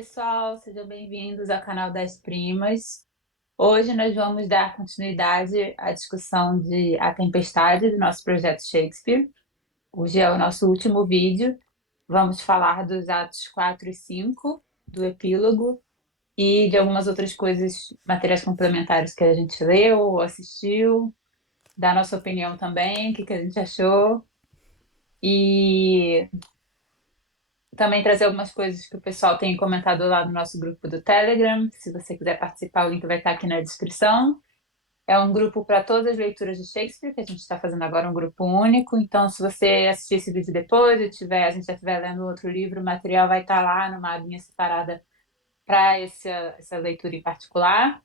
pessoal, sejam bem-vindos ao canal das Primas. Hoje nós vamos dar continuidade à discussão de A Tempestade do nosso projeto Shakespeare. Hoje é o nosso último vídeo. Vamos falar dos atos 4 e 5 do epílogo e de algumas outras coisas, materiais complementares que a gente leu ou assistiu, dar nossa opinião também, o que a gente achou. E também trazer algumas coisas que o pessoal tem comentado lá no nosso grupo do Telegram. Se você quiser participar, o link vai estar aqui na descrição. É um grupo para todas as leituras de Shakespeare, que a gente está fazendo agora um grupo único. Então, se você assistir esse vídeo depois a gente já estiver lendo outro livro, o material vai estar lá numa abinha separada para essa leitura em particular.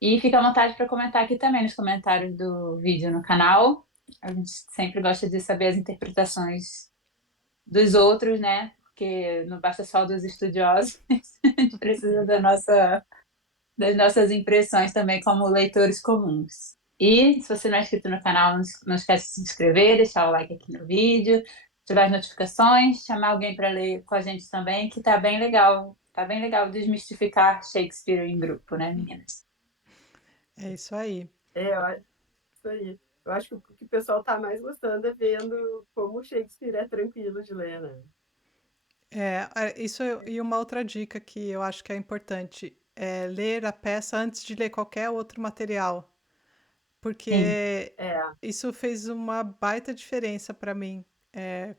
E fica à vontade para comentar aqui também nos comentários do vídeo no canal. A gente sempre gosta de saber as interpretações dos outros, né? Porque não basta só dos estudiosos, a gente precisa das nossas impressões também como leitores comuns. E se você não é inscrito no canal, não esquece de se inscrever, deixar o like aqui no vídeo, ativar as notificações, chamar alguém para ler com a gente também, que tá bem legal desmistificar Shakespeare em grupo, né, meninas? É isso aí. Eu acho isso aí. Eu acho que o que o pessoal tá mais gostando é vendo como o Shakespeare é tranquilo de ler, né? Isso e uma outra dica que eu acho que é importante é ler a peça antes de ler qualquer outro material, Sim. porque É, isso fez uma baita diferença para mim.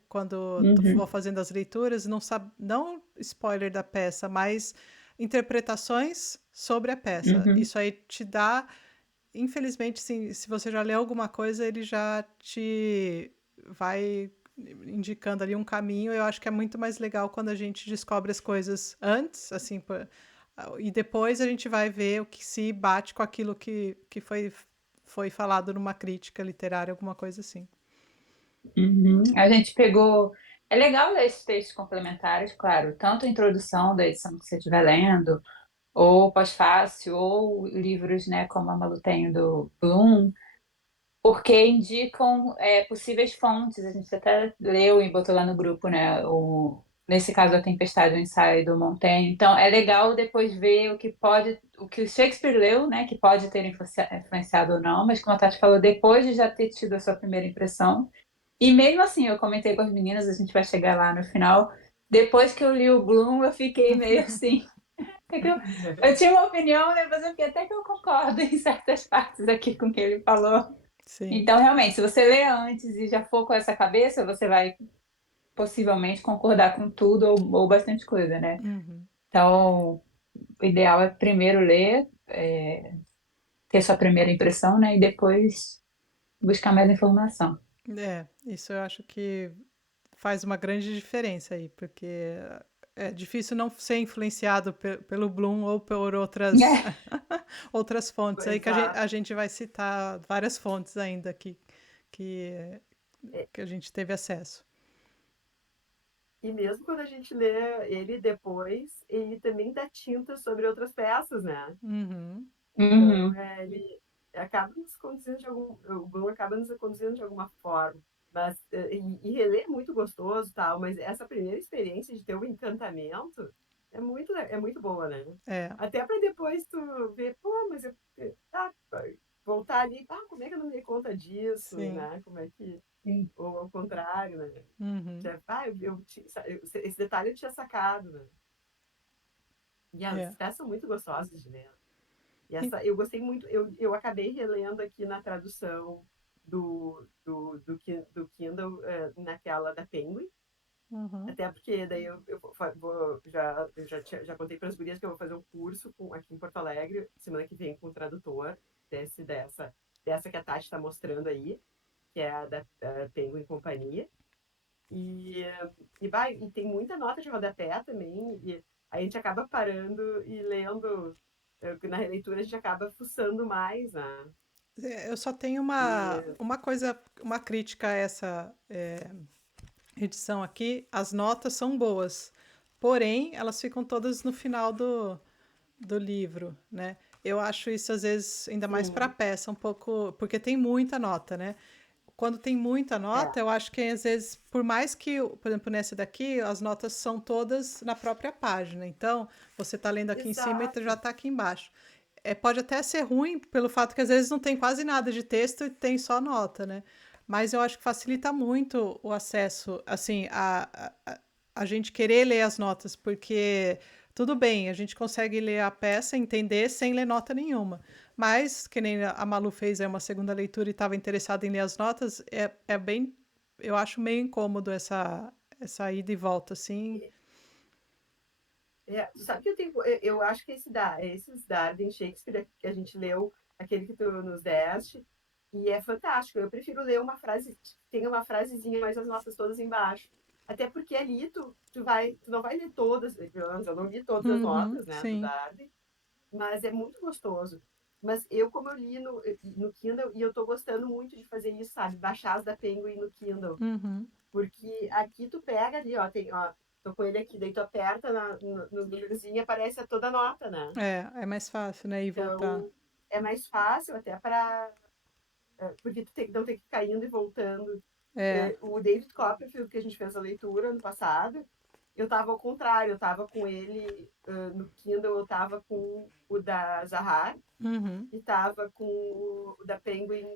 Quando vou Uhum, fazendo as leituras, não spoiler da peça, mas interpretações sobre a peça. uhum, Isso aí te dá, infelizmente, se você já leu alguma coisa, ele já te vai indicando ali um caminho. Eu acho que é muito mais legal quando a gente descobre as coisas antes, assim, e depois a gente vai ver o que se bate com aquilo que foi falado numa crítica literária, alguma coisa assim. uhum. A gente pegou. É legal ler esses textos complementares, claro, tanto a introdução da edição que você estiver lendo, ou pós-fácil, ou livros, né, como a Malu tem do Bloom, porque indicam possíveis fontes. A gente até leu e botou lá no grupo, né, nesse caso a Tempestade, o ensaio do Montaigne. Então é legal depois ver o que o Shakespeare leu, né, que pode ter influenciado ou não, mas como a Tati falou, depois de já ter tido a sua primeira impressão. E mesmo assim, eu comentei com as meninas, a gente vai chegar lá no final. Depois que eu li o Bloom, eu fiquei meio assim. É que eu tinha uma opinião, né? Mas eu fiquei até que eu concordo em certas partes aqui com o que ele falou. Sim. Então, realmente, se você lê antes e já for com essa cabeça, você vai possivelmente concordar com tudo ou bastante coisa, né? Uhum. Então, o ideal é primeiro ler, ter sua primeira impressão, né? E depois buscar mais informação. Isso eu acho que faz uma grande diferença aí, porque é difícil não ser influenciado pelo Bloom ou por outras, outras fontes aí, que exato. a gente vai citar várias fontes ainda que, É, que a gente teve acesso. e mesmo quando a gente lê ele depois, ele também dá tinta sobre outras peças, né? Uhum. Então, Uhum. ele acaba nos conduzindo de algum, o Bloom acaba nos conduzindo de alguma forma. Mas, e reler é muito gostoso, tal, mas essa primeira experiência de ter o encantamento é muito boa, né? É, Até para depois tu ver, pô, mas voltar ali, como é que eu não me dei conta disso, sim. né? Como é que, Sim. ou ao contrário, né? Uhum. Já, esse detalhe eu tinha sacado, né? E as É. peças são muito gostosas de ler. E E- essa, eu gostei muito, eu acabei relendo aqui na tradução do Kindle, naquela da Penguin, Uhum. até porque daí já contei para as gurias que eu vou fazer um curso aqui em Porto Alegre, semana que vem, com o tradutor dessa que a Tati está mostrando aí, que é a da Penguin Companhia. E, e tem muita nota de rodapé também, e a gente acaba parando e lendo, na releitura a gente acaba fuçando mais, né? Eu só tenho E, uma coisa, uma crítica a essa edição aqui. As notas são boas, porém elas ficam todas no final do livro, né? Eu acho isso às vezes, ainda mais para sim, peça, um pouco, porque tem muita nota, né? quando tem muita É, nota, eu acho que às vezes, por mais que, por exemplo, nessa daqui, as notas são todas na própria página. Então, você está lendo aqui em cima e já exato. está aqui embaixo. Pode até ser ruim pelo fato que às vezes não tem quase nada de texto e tem só nota, né? Mas eu acho que facilita muito o acesso, assim, a gente querer ler as notas, porque tudo bem, a gente consegue ler a peça, entender sem ler nota nenhuma. Mas, que nem a Malu fez uma segunda leitura e estava interessada em ler as notas, é bem. Eu acho meio incômodo essa ida e volta, assim. Tu sabe que eu acho que esses Darden Shakespeare que a gente leu, aquele que tu nos deste, e é fantástico. Eu prefiro ler uma frase, tem uma frasezinha, mas as notas todas embaixo. Até porque ali tu não vai ler todas, pelo menos eu não li todas as Uhum, notas, né, do sim. Darden, mas é muito gostoso. Mas como eu li no Kindle, e eu tô gostando muito de fazer isso, sabe? Baixar as da Penguin no Kindle. Uhum. Porque aqui tu pega ali, ó, tô com ele aqui, daí tu aperta no númerozinho e aparece toda a nota, né? É mais fácil, né? Ir e voltar. Então, é mais fácil até para. Porque não tem que ficar indo e voltando. É. O David Copperfield, que a gente fez a leitura ano passado, eu tava ao contrário, eu tava com ele no Kindle, eu tava com o da Zahar Uhum. e tava com o da Penguin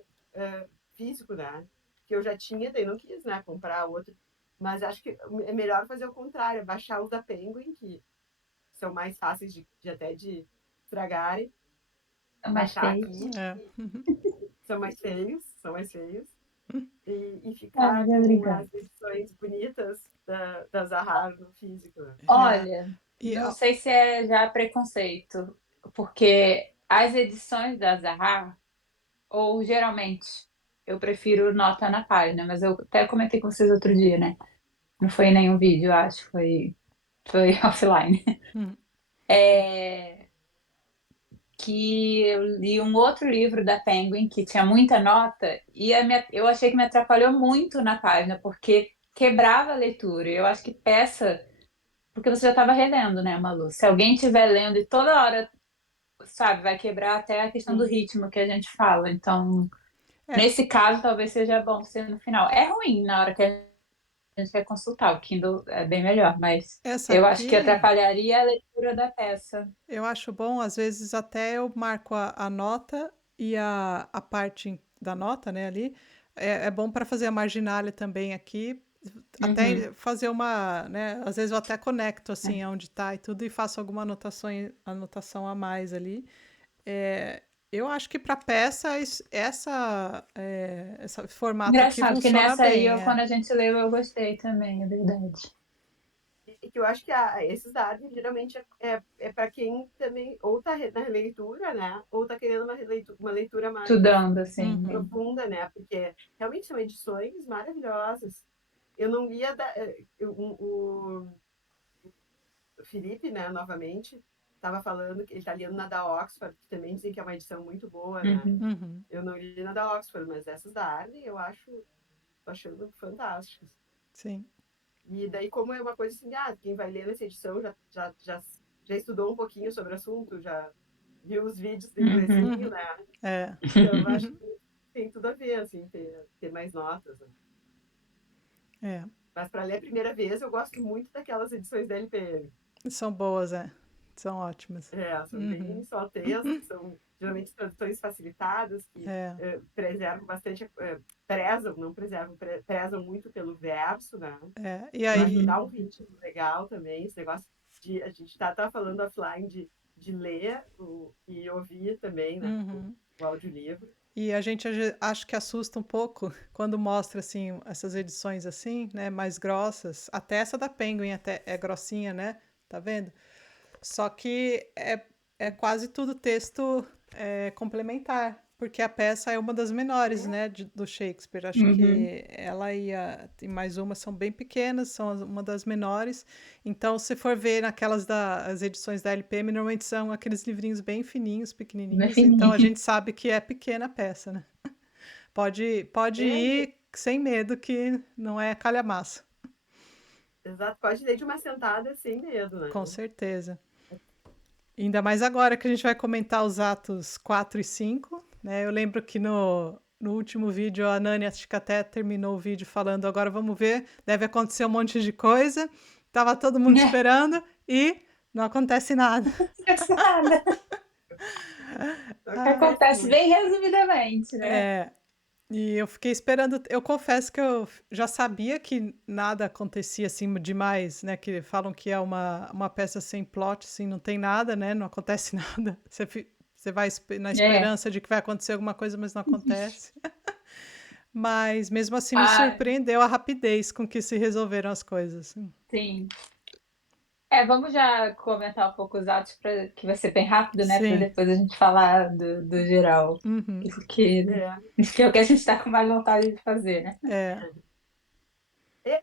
físico, né? Que eu já tinha, daí não quis, né, comprar outro. Mas acho que é melhor fazer o contrário, baixar os da Penguin, que são mais fáceis até de estragarem, Mais baixar feios. aqui, É. e são mais feios, e Ah, mas ficar é com obrigada. as edições bonitas da Zahar no físico, né? É. Olha, E, não sei se é já preconceito, porque as edições da Zahar, ou geralmente, eu prefiro nota na página, mas eu até comentei com vocês outro dia, né? Não foi em nenhum vídeo, eu acho, foi offline. hum, É, que eu li um outro livro da Penguin que tinha muita nota e eu achei que me atrapalhou muito na página, porque quebrava a leitura. Eu acho que peça, porque você já estava relendo, né, Malu? Se alguém estiver lendo e toda hora, sabe, vai quebrar até a questão do Sim. ritmo que a gente fala. Então, é, nesse caso, talvez seja bom ser no final. É ruim na hora que a gente quer consultar, o Kindle é bem melhor, mas essa eu acho que aqui, atrapalharia a leitura da peça. eu acho bom, às vezes até eu marco a nota e a parte da nota, né, ali. É bom para fazer a marginalia também aqui, até Uhum. fazer uma, né, às vezes eu até conecto assim aonde tá e tudo e faço alguma anotação a mais ali. É, eu acho que para peça esse formato aqui Engraçado que funciona nessa aí, bem, é. quando a gente leu, eu gostei também, é verdade. E que eu acho que esses dados geralmente é para quem também ou está na releitura, né? Ou está querendo uma leitura mais Estudando, assim, né? Uhum, profunda, né? Porque realmente são edições maravilhosas. Eu não lia o Felipe, né? Novamente estava falando que ele está lendo na da Oxford, que também dizem que é uma edição muito boa, né? Uhum. uhum, Eu não li na da Oxford, mas essas da Arden eu tô achando fantásticas. sim. E daí, como é uma coisa assim, quem vai ler nessa edição já estudou um pouquinho sobre o assunto, já viu os vídeos do Uhum. inglesinho, Uhum, né? é, Então, eu acho que tem tudo a ver, assim, ter mais notas, né? é. Mas para ler a primeira vez, eu gosto muito daquelas edições da LPM. São boas, é. São ótimas. São bem Uhum, só textos, são geralmente traduções facilitadas, que é, preservam bastante, prezam, não preservam, prezam muito pelo verso, né? é. E Eu acho que aí, dá um ritmo legal também, esse negócio de a gente tá falando offline de ler e ouvir também, né? uhum. O audiolivro. E a gente acho que assusta um pouco quando mostra assim essas edições assim, né, mais grossas. Até essa da Penguin até é grossinha, né? Tá vendo? Só que é quase tudo texto complementar, porque a peça é uma das menores, É, né, do Shakespeare. Acho Uhum. que ela e mais uma são bem pequenas, são uma das menores. Então, se for ver naquelas as edições da LPM, normalmente são aqueles livrinhos bem fininhos, Bem pequenininhos. Então, a fininho. gente sabe que é pequena a peça, né? Pode e, ir sem medo que não é calhamaço, exato, pode ler de uma sentada sem medo, né? com certeza. Ainda mais agora que a gente vai comentar os atos 4 e 5, né? Eu lembro que no último vídeo, a Nani acho que até terminou o vídeo falando, agora vamos ver, deve acontecer um monte de coisa. Tava todo mundo esperando e não acontece nada. Nada. Acontece muito. bem resumidamente, né? É, e eu fiquei esperando. Eu confesso que eu já sabia que nada acontecia assim demais, né? Que falam que é uma peça sem plot, assim, não tem nada, né? Não acontece nada. Você vai na É. esperança de que vai acontecer alguma coisa, mas não acontece. Mas mesmo assim me Ah, surpreendeu a rapidez com que se resolveram as coisas. sim. Vamos já comentar um pouco os atos para que vai ser bem rápido, né? Para Sim. depois a gente falar do geral. Uhum. É, Que é o que a gente está com mais vontade de fazer, né? É.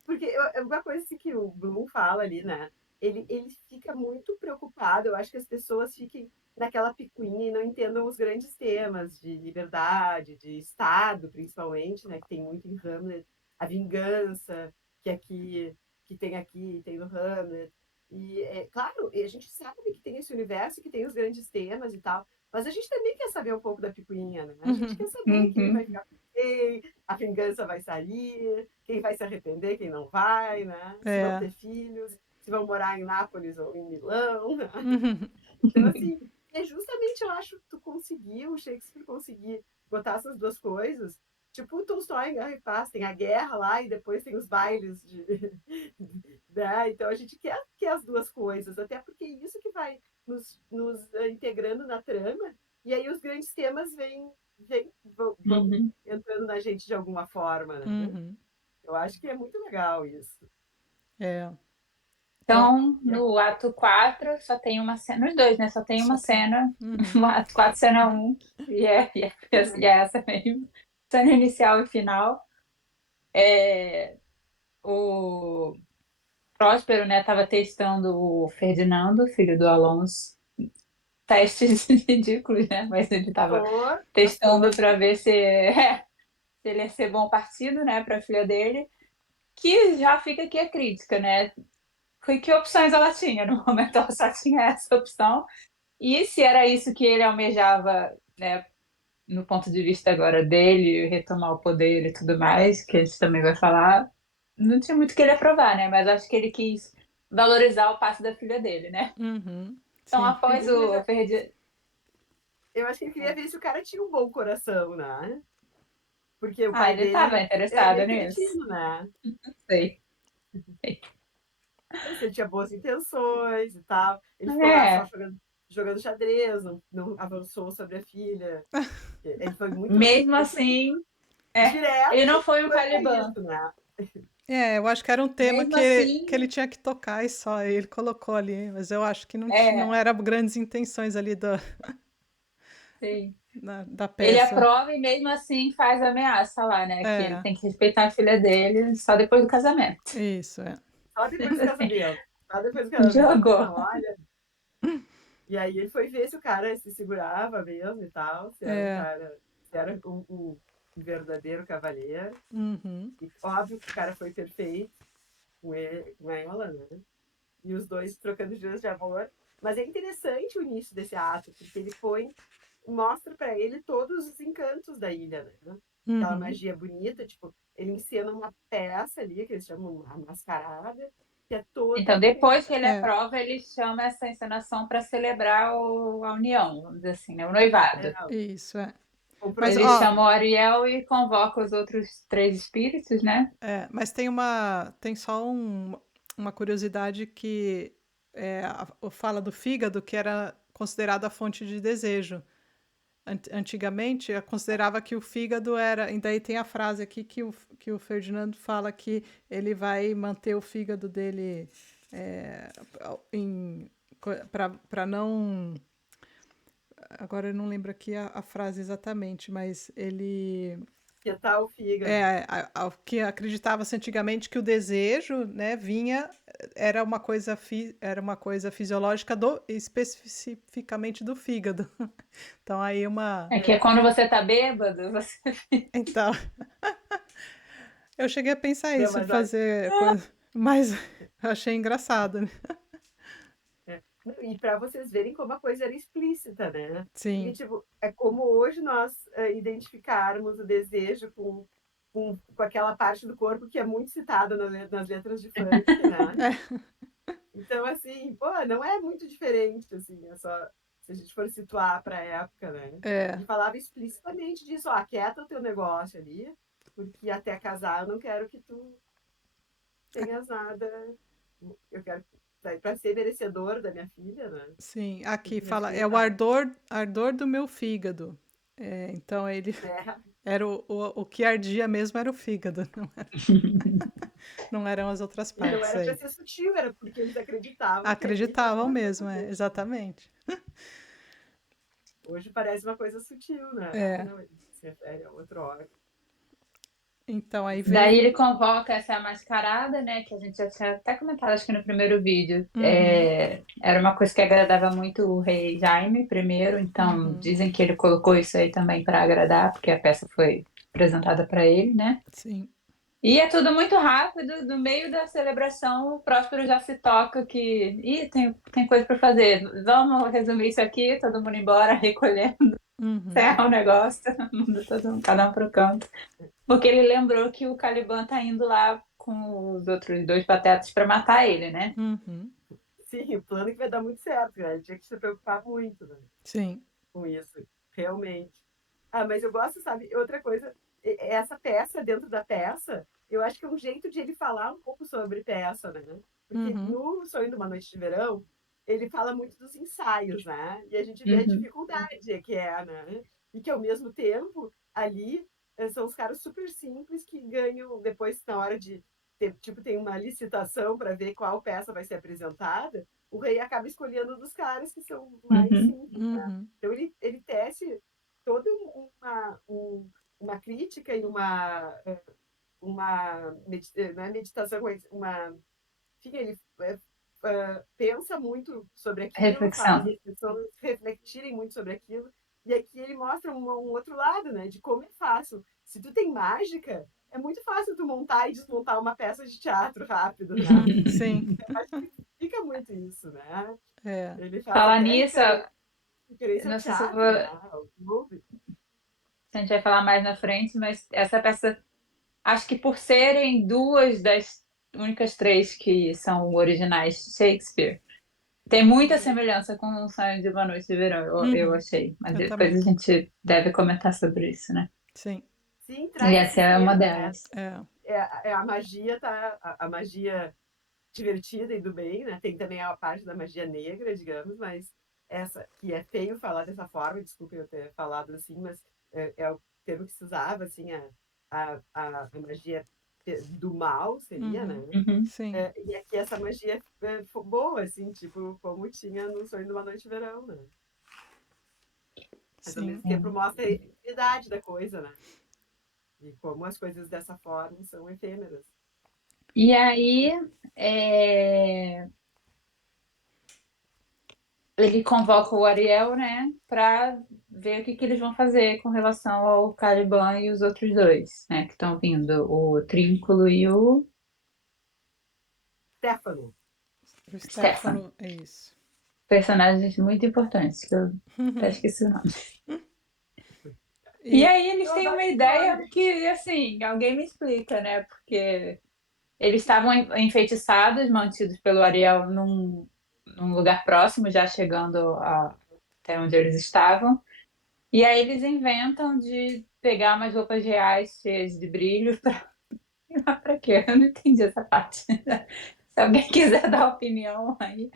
porque uma coisa assim que o Bloom fala ali, né? Ele fica muito preocupado. Eu acho que as pessoas fiquem naquela picuinha e não entendam os grandes temas de liberdade, de Estado, principalmente, né? Que tem muito em Hamlet, a vingança que tem no Hamlet. E é claro, e a gente sabe que tem esse universo, que tem os grandes temas e tal. Mas a gente também quer saber um pouco da picuinha, né? A gente Uhum. quer saber quem vai Uhum. ficar com quem, a vingança vai sair, quem vai se arrepender, quem não vai, né? Se vão É. ter filhos, se vão morar em Nápoles ou em Milão, né? Uhum. Então, assim, é justamente, eu acho, tu conseguiu, o Shakespeare conseguir botar essas duas coisas. Tipo o Tolstói em Guerra e Paz, tem a guerra lá e depois tem os bailes de... né? Então a gente quer as duas coisas, até porque é isso que vai nos integrando na trama, e aí os grandes temas vão Uhum. entrando na gente de alguma forma, né? Uhum. Eu acho que é muito legal isso. É. Bom, Então, no ato 4 só tem uma cena, nos dois, né? Só tem uma só tem. cena, Uhum. no ato 4 cena um e é essa mesmo. Cena inicial e final. O Próspero, né, estava testando o Ferdinando, filho do Alonso. Testes ridículos, né? Mas ele estava testando Pastor. para ver se ele ia ser bom partido, né, para a filha dele. Que já fica aqui a crítica, né? Que opções ela tinha? No momento ela só tinha essa opção. E se era isso que ele almejava, né, no ponto de vista agora dele, retomar o poder e tudo mais, que a gente também vai falar, não tinha muito o que ele aprovar, né? Mas acho que ele quis valorizar o passe da filha dele, né? Uhum. Então, Sim. após Sim, mas o Ferdi... eu acho que ele queria ver se o cara tinha um bom coração, né? Porque o pai ele estava dele é interessado meio nisso. cretino, né? Sei. Então, se ele tinha boas intenções e tal. Ele ficou lá só É, jogando xadrez, não avançou sobre a filha. Ele foi muito mesmo assim, ele não direto foi um quanto a Caliban. isso, né? É, eu acho que era um tema Mesmo que ele assim, tinha que tocar e só, e ele colocou ali, mas eu acho que não é, era grandes intenções ali sim. da Ele peça. aprova e mesmo assim faz ameaça lá, né? Que ele É, tem que respeitar a filha dele só depois do casamento. isso, é. Só depois do Assim, casamento. Só depois do casamento. jogou. Não, olha. E aí ele foi ver se o cara se segurava mesmo e tal, se era um É, cara, se era o verdadeiro cavalheiro. uhum, E óbvio que o cara foi perfeito com ela, né? E os dois trocando dias de amor. Mas é interessante o início desse ato, porque ele mostra para ele todos os encantos da ilha, né? Aquela uhum. magia bonita, tipo, ele encena uma peça ali, que eles chamam a mascarada, que é toda Então, depois que ele É, aprova, ele chama essa encenação para celebrar a união, vamos dizer assim, né? O é, noivado. isso, é. Mas, Ele ó, compromisso, chama o né? Ariel e convoca os outros três espíritos, né? mas tem só uma curiosidade que fala do fígado, que era considerado a fonte de desejo. Antigamente, eu considerava que o fígado era. E daí tem a frase aqui que o Ferdinando fala que ele vai manter o fígado dele é, para não. Agora eu não lembro aqui a frase exatamente, mas ele Que tá o fígado. que acreditava-se antigamente que o desejo, né, vinha era uma coisa fisiológica especificamente do fígado. Então aí É que é quando você tá bêbado, você. então eu cheguei a pensar Não, isso de mas olha, fazer coisa, mas eu achei engraçado, né? E para vocês verem como a coisa era explícita, né? Porque, Sim. tipo, é como hoje nós identificarmos o desejo com aquela parte do corpo que é muito citada nas letras de funk, né? É, Então, assim, pô, não é muito diferente, assim, é só se a gente for situar para a época, né? é, E falava explicitamente disso, ó, aquieta o teu negócio ali, porque até casar eu não quero que tu tenhas nada. Eu quero para ser merecedor da minha filha, né? sim. Tem Aqui que fala, é o respeitar. ardor do meu fígado. Então ele É, era o que ardia mesmo era o fígado, não eram as outras e não partes era para aí. ser sutil, era porque eles acreditavam que ali Acreditavam estava mesmo, acontecendo. exatamente. Hoje parece uma coisa sutil, né? Ah, É. não, ele se refere a outro órgão. Então aí Mas vem. Daí ele convoca essa mascarada, né? Que a gente já tinha até comentado, acho que no primeiro vídeo. Uhum, Era uma coisa que agradava muito o rei Jaime primeiro, então uhum, dizem que ele colocou isso aí também para agradar, porque a peça foi apresentada para ele, né? sim. E é tudo muito rápido, no meio da celebração, o Próspero já se toca que tem coisa para fazer. Vamos resumir isso aqui, todo mundo embora, recolher, Uhum, encerra o negócio, cada um pro canto. Porque ele lembrou que o Caliban tá indo lá com os outros dois patetas para matar ele, né? uhum, sim, o plano que vai dar muito certo, né? Ele tinha que se preocupar muito, né, sim. com isso, realmente. Ah, mas eu gosto, sabe? Outra coisa, essa peça dentro da peça, eu acho que é um jeito de ele falar um pouco sobre peça, né? Porque Uhum, no Sonho de uma Noite de Verão, ele fala muito dos ensaios, né? E a gente vê a Uhum, dificuldade que é, né? E que ao mesmo tempo, ali, são os caras super simples que ganham, depois, na hora de ter, tipo, tem uma licitação para ver qual peça vai ser apresentada, o rei acaba escolhendo dos caras que são mais uhum, simples, né? uhum, Então ele tece toda uma crítica e não é meditação, mas enfim, ele pensa muito sobre aquilo, faz reflexão. as pessoas refletirem muito sobre aquilo, e aqui ele mostra um outro lado, né, de como é fácil. Se tu tem mágica, é muito fácil tu montar e desmontar uma peça de teatro rápido, né? sim. Acho que fica muito isso, né? É. Ele faz Falar até nisso, referência ao não sei se, teatro, né? Ao clube. se a gente vai falar mais na frente, mas essa peça, acho que por serem duas das únicas três que são originais de Shakespeare, tem muita Uhum. semelhança com o Sonho de uma Noite de Verão, eu Uhum, achei. Mas eu depois também. a gente deve comentar sobre isso, né? Sim. Sim, E traz essa esses é uma temas, né? delas. É. A magia tá a magia divertida e do bem, né? Tem também a parte da magia negra, digamos, mas essa que é feio falar dessa forma, desculpe eu ter falado assim, mas é o termo que se usava, assim, a magia do mal seria, né? Uhum, Uhum. sim. E aqui essa magia boa, assim, tipo, como tinha no Sonho de uma Noite de Verão, né? Mas ao Sim. mesmo tempo mostra a efemeridade da coisa, né? E como as coisas dessa forma são efêmeras. E aí, é, ele convoca o Ariel, né, para ver o que eles vão fazer com relação ao Caliban e os outros dois, né, que estão vindo, o Trínculo e o Stefano, O Stefan. Stefano, é isso. Personagens muito importantes, que eu até esqueci o nome. E E, aí eles eu têm adoro uma esse ideia nome. que, assim, alguém me explica, né, porque eles estavam enfeitiçados, mantidos pelo Ariel num lugar próximo, já chegando até onde eles estavam. E aí eles inventam de pegar umas roupas reais cheias de brilho pra quê? Eu não entendi essa parte. Se alguém quiser dar opinião aí.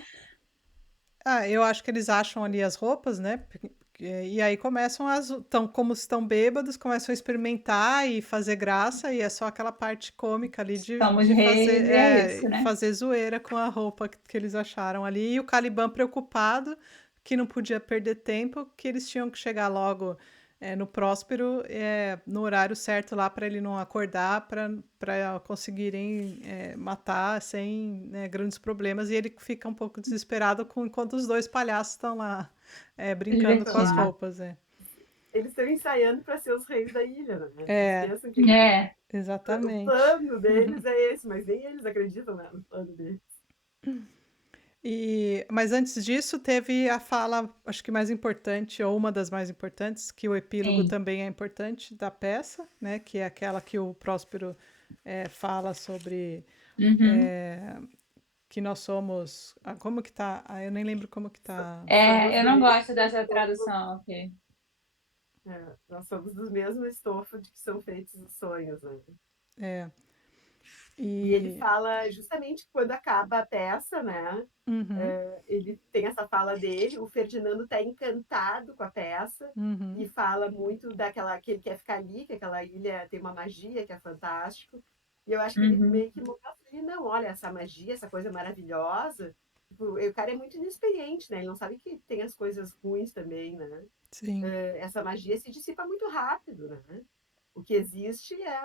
eu acho que eles acham ali as roupas, né? E aí começam como estão bêbados, começam a experimentar e fazer graça, e é só aquela parte cômica ali Somos de reis e é isso, né? fazer zoeira com a roupa que eles acharam ali. E o Caliban preocupado, que não podia perder tempo, que eles tinham que chegar logo no Próspero, no horário certo lá para ele não acordar, para conseguirem matar sem, né, grandes problemas. E ele fica um pouco desesperado enquanto os dois palhaços estão lá brincando com Então, as Divertindo. roupas. eles estão ensaiando para ser os reis da ilha, né? Eles É, pensam que É. o exatamente. plano deles é esse, mas nem eles acreditam, né, no plano deles. Mas antes disso, teve a fala, acho que mais importante, ou uma das mais importantes, que o epílogo Sim. também é importante, da peça, né? Que é aquela que o Próspero fala sobre Uhum. que nós somos. Como que tá? Eu nem lembro como que tá. Somos Eu do não mesmo gosto dessa estofo, tradução aqui. nós somos do mesmo estofo de que são feitos os sonhos, né? É. E ele E. fala justamente quando acaba a peça, né? Uhum, Ele tem essa fala dele, o Ferdinando está encantado com a peça uhum, e fala muito daquela que ele quer ficar ali, que aquela ilha tem uma magia que é fantástico. E eu acho que ele Uhum. meio que mostra ali, não, olha, essa magia, essa coisa maravilhosa. Tipo, o cara é muito inexperiente, né? Ele não sabe que tem as coisas ruins também, né? sim. Essa magia se dissipa muito rápido, né? O que existe é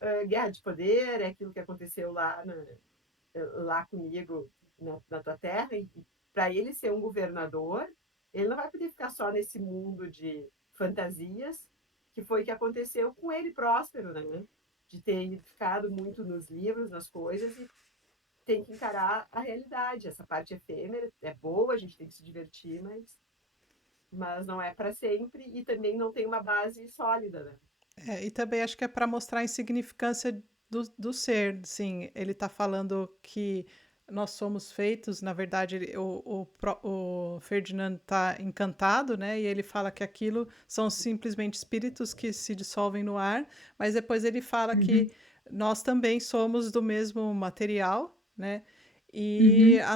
a guerra de poder, é aquilo que aconteceu lá comigo na tua terra, e para ele ser um governador, ele não vai poder ficar só nesse mundo de fantasias, que foi o que aconteceu com ele, Próspero, né? De ter ficado muito nos livros, nas coisas, e tem que encarar a realidade. Essa parte efêmera é boa, a gente tem que se divertir, mas não é para sempre e também não tem uma base sólida, né? E também acho que é para mostrar a insignificância do ser, sim. Ele está falando que nós somos feitos, na verdade, o Ferdinand está encantado, né? E ele fala que aquilo são simplesmente espíritos que se dissolvem no ar, mas depois ele fala que Uhum. nós também somos do mesmo material, né? E Uhum.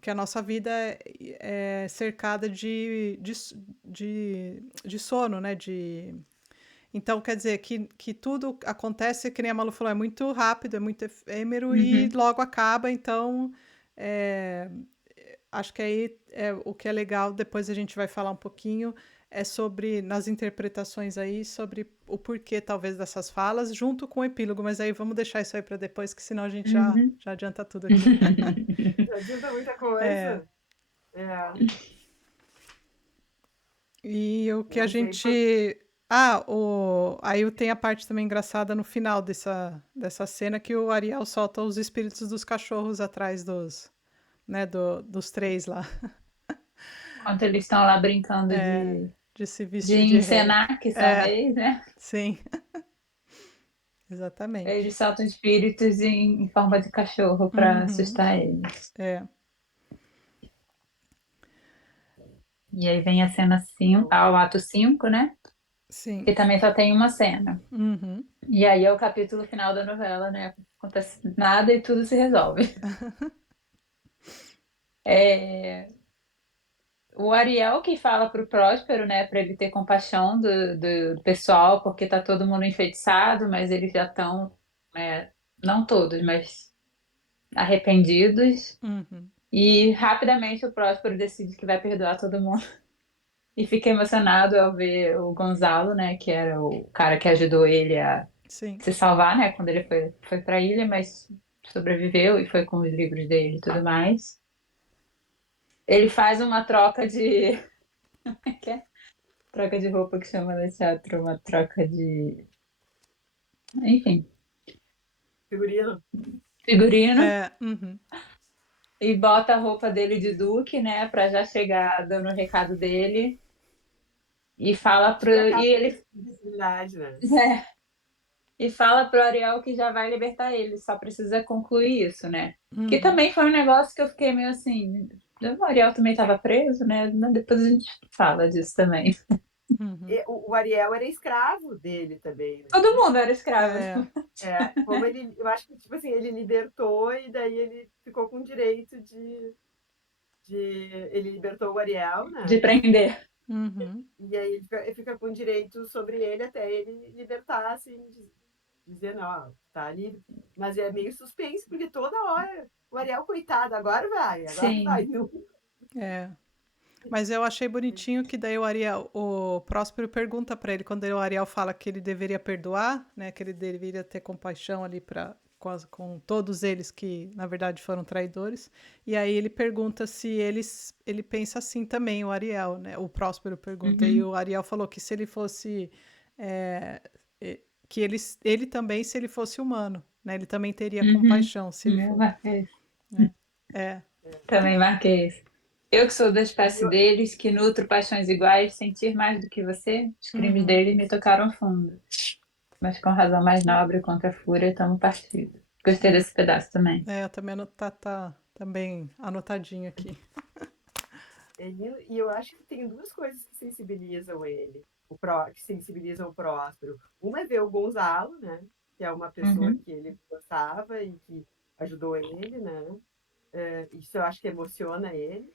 que a nossa vida é cercada de sono, né? Então, quer dizer, que tudo acontece, que nem a Malu falou, é muito rápido, é muito efêmero e Uhum. logo acaba. Então, é, acho que aí o que é legal, depois a gente vai falar um pouquinho, é sobre, nas interpretações aí, sobre o porquê, talvez, dessas falas, junto com o epílogo. Mas aí vamos deixar isso aí para depois, que senão a gente Uhum. já adianta tudo aqui. Já adianta muita É, coisa. É, e o que a mas é importante. gente. Aí tem a parte também engraçada no final dessa cena que o Ariel solta os espíritos dos cachorros atrás né, dos três lá, Enquanto eles estão lá brincando de se de vestir de rei. encenar que são É, reis, né? sim, exatamente. Eles soltam espíritos em forma de cachorro para Uhum, assustar eles. é, E aí vem a cena 5, Então, o ato 5, né? sim. Que também só tem uma cena. Uhum, E aí é o capítulo final da novela, né? Não acontece nada e tudo se resolve. É, o Ariel que fala pro Próspero, né, para ele ter compaixão do pessoal, porque tá todo mundo enfeitiçado, mas eles já estão, não todos, mas arrependidos. uhum, E rapidamente o Próspero decide que vai perdoar todo mundo. E fica emocionado ao ver o Gonzalo, né, que era o cara que ajudou ele a sim. se salvar, né, quando ele foi para a ilha, mas sobreviveu e foi com os livros dele e tudo mais. Ele faz uma troca de. que é? Troca de roupa que chama no teatro, uma troca de. Enfim, figurino. figurino. Uhum, E bota a roupa dele de Duque, né, pra já chegar dando o recado dele. E fala pro. Tira a E capa ele. de visibilidade, né? E fala pro Ariel que já vai libertar ele, só precisa concluir isso, né? Que uhum, também foi um negócio que eu fiquei meio assim. O Ariel também estava preso, né? Depois a gente fala disso também. uhum. O Ariel era escravo dele também, Todo né? mundo era escravo. É, Como ele, eu acho que tipo assim, ele libertou e daí ele ficou com direito de ele libertou o Ariel, De né? prender. uhum, E aí ele fica com direito sobre ele até ele libertar, assim, dizer, não, ó, tá livre. Mas é meio suspense, porque toda hora o Ariel, coitado, agora vai. Sim. Não. é. Mas eu achei bonitinho que daí o Próspero pergunta para ele, quando o Ariel fala que ele deveria perdoar, né, que ele deveria ter compaixão ali com todos eles que na verdade foram traidores. E aí ele pergunta se ele pensa assim também, o Ariel, né? O Próspero pergunta. E Uhum. o Ariel falou que se ele fosse é, é, que ele também, se ele fosse humano, né, ele também teria Uhum. compaixão se ele for, É. né? É. Também marquei isso. Eu que sou da E espécie deles, que nutro paixões iguais, sentir mais do que você, os crimes Uhum. dele me tocaram fundo. Mas com razão mais nobre contra a fúria, tomo partido. Gostei desse pedaço também. Eu também tá também anotadinho aqui. e eu acho que tem duas coisas que sensibilizam ele, que sensibilizam o Próspero. Uma é ver o Gonzalo, né? Que é uma pessoa Uhum, que ele gostava e que ajudou ele, né? Isso eu acho que emociona ele.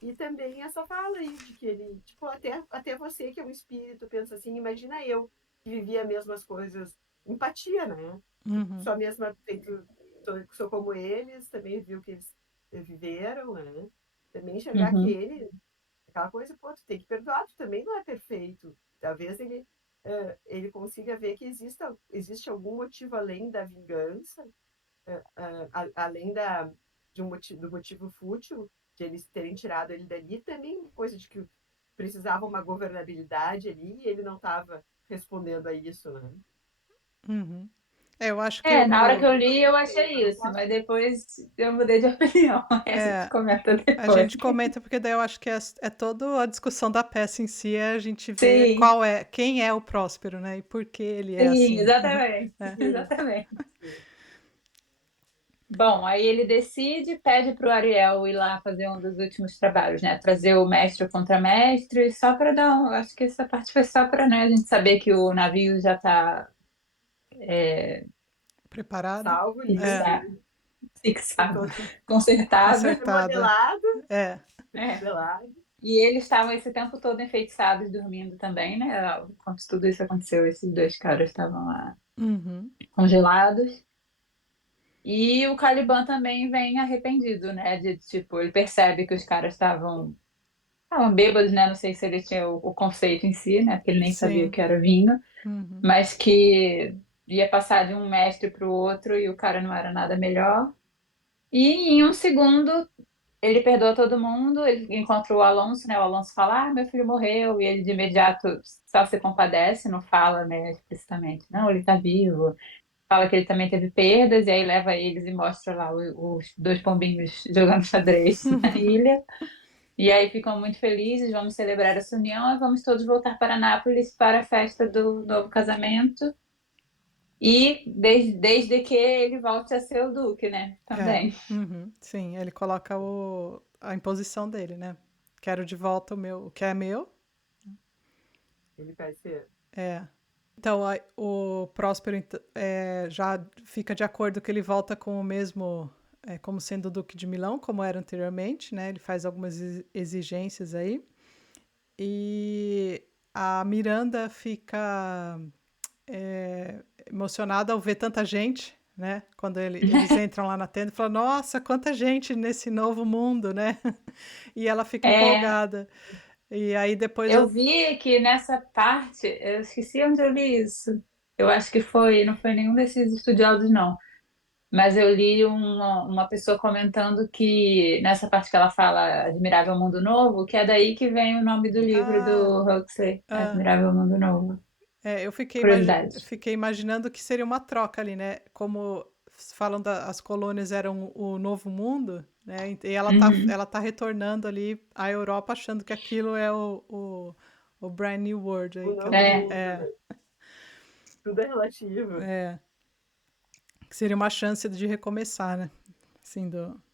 E também essa fala aí de que ele, tipo, até você que é um espírito, pensa assim, imagina eu que vivia as mesmas coisas, empatia, né? Uhum. Só mesma feito, sou como eles, também viu que eles viveram, né? Também enxergar que uhum, ele, aquela coisa, pô, tu tem que perdoar, tu também não é perfeito. Talvez ele consiga ver que existe algum motivo além da vingança, além do motivo fútil de eles terem tirado ele dali, também coisa de que precisava uma governabilidade ali e ele não estava respondendo a isso, né? Uhum. Eu acho que É, na hora que eu Eu li, eu achei não isso, posso. mas depois eu mudei de opinião. A gente é, comenta a depois. gente comenta porque daí eu acho que é toda a discussão da peça em si, a gente vê Sim, quem é o Próspero, né? E por que ele é sim, assim. exatamente. É. Sim, Exatamente. sim. Bom, aí ele decide, pede para o Ariel ir lá fazer um dos últimos trabalhos, né? Trazer o mestre e o contramestre, só para dar um. Acho que essa parte foi só para, né, a gente saber que o navio já está Preparado? Salvo, É, limpo, com fixado, todo consertado. consertado. remodelado, É. É. remodelado. E eles estavam esse tempo todo enfeitiçados, dormindo também, né? Enquanto tudo isso aconteceu, esses dois caras estavam lá Uhum. congelados. E o Caliban também vem arrependido, né? De tipo, ele percebe que os caras estavam bêbados, né? Não sei se ele tinha o conceito em si, né? Porque ele nem sabia o Sim. que era vinho, Uhum. mas que ia passar de um mestre para o outro e o cara não era nada melhor. E em um segundo ele perdoa todo mundo, ele encontra o Alonso, né? O Alonso fala, meu filho morreu, e ele de imediato só se compadece, não fala, né, explicitamente, não, ele tá vivo. Fala que ele também teve perdas, e aí leva eles e mostra lá os dois pombinhos jogando xadrez na ilha. E aí ficam muito felizes, vamos celebrar essa união e vamos todos voltar para Nápoles para a festa do novo casamento. E desde que ele volte a ser o Duque, né? É. Também. Uhum. Sim, ele coloca a imposição dele, né? Quero de volta o que é meu. Ele vai ser. É. Então, o Próspero já fica de acordo que ele volta com o mesmo, como sendo o Duque de Milão, como era anteriormente, né? Ele faz algumas exigências aí. E a Miranda fica emocionada ao ver tanta gente, né? Quando eles entram lá na tenda e falam, nossa, quanta gente nesse novo mundo, né? E ela fica É, empolgada. E aí depois eu vi que nessa parte, eu esqueci onde eu li isso. Eu acho que não foi nenhum desses estudiosos, não. Mas eu li uma pessoa comentando que nessa parte que ela fala Admirável Mundo Novo, que é daí que vem o nome do livro Ah, do Huxley, ah, Admirável Mundo Novo. eu Curiosidade. fiquei imaginando que seria uma troca ali, né? Como falam as colônias eram o novo mundo, né? E Uhum. ela tá retornando ali à Europa achando que aquilo é o Brand New World O aí, que novo ela É, mundo, né? Tudo é relativo. é, que seria uma chance de recomeçar, né? Assim,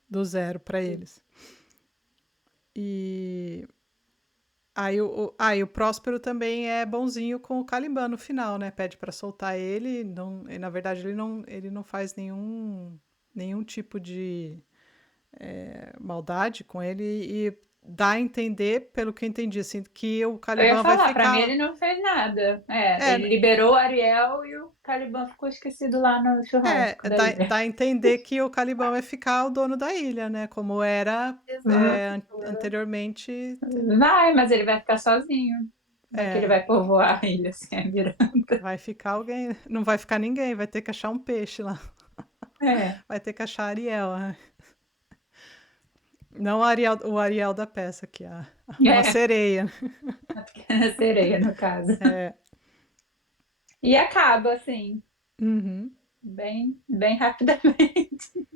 do zero para Sim. eles. E aí o Próspero também é bonzinho com o Caliban no final, né? Pede para soltar ele, não, e, na verdade ele não faz nenhum tipo de maldade com ele e dá a entender, pelo que eu entendi, assim, que o eu ia Caliban vai falar, pra mim ficar. ele não fez nada. É, É, ele liberou o Ariel e o Caliban ficou esquecido lá no churrasco da ilha. dá a entender que o Caliban vai ficar o dono da ilha, né? Como era Exato. anteriormente. Vai, mas ele vai ficar sozinho. Como é que ele É, vai povoar a ilha sem a Miranda? vai ficar alguém. Não vai ficar ninguém, vai ter que achar um peixe lá. É, Vai ter que achar Ariel, né? Não o Ariel da peça, que é uma é, sereia. a pequena sereia, no caso. É. E acaba, assim, Uhum. bem rapidamente.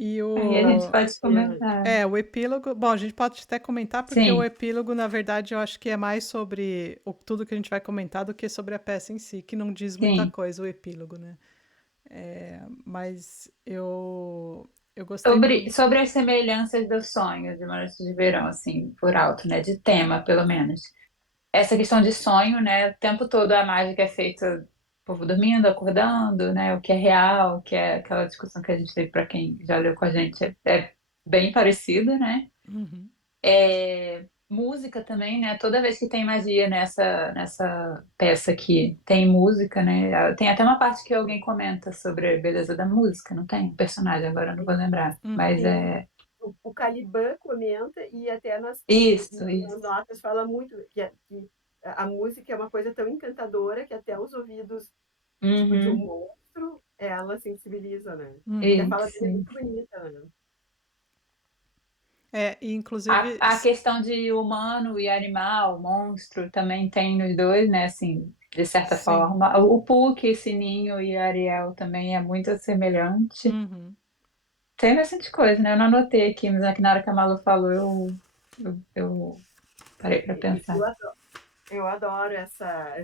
E Aí a gente o. pode comentar. É, o epílogo. Bom, a gente pode até comentar, porque o Sim, epílogo, na verdade, eu acho que é mais sobre tudo que a gente vai comentar do que sobre a peça em si, que não diz muita sim. coisa, o epílogo, né? Mas eu gostei muito. Sobre as semelhanças dos sonhos de Uma Noite de Verão, assim, por alto, né? De tema, pelo menos. Essa questão de sonho, né? O tempo todo a mágica é feita, o povo dormindo, acordando, né? O que é real, o que é aquela discussão que a gente teve para quem já leu com a gente, é bem parecido, né? Uhum. Música também, né? Toda vez que tem magia nessa peça aqui, tem música, né? Tem até uma parte que alguém comenta sobre a beleza da música, não tem? Um personagem, agora eu não vou lembrar. Mas Uhum. Tem é o Caliban comenta e até isso, nas isso. notas fala muito que a música é uma coisa tão encantadora que até os ouvidos, tipo, de um Uhum, monstro, ela sensibiliza, né? E a Uhum. fala dele é isso. muito bonita, né? E A, inclusive, a questão de humano e animal, monstro, também tem nos dois, né? Assim, de certa sim. forma. O Puck, Sininho e Ariel também é muito semelhante. Uhum. Tem bastante coisa, né? Eu não anotei aqui, mas aqui na hora que a Malu falou, eu parei para E pensar. eu adoro essa,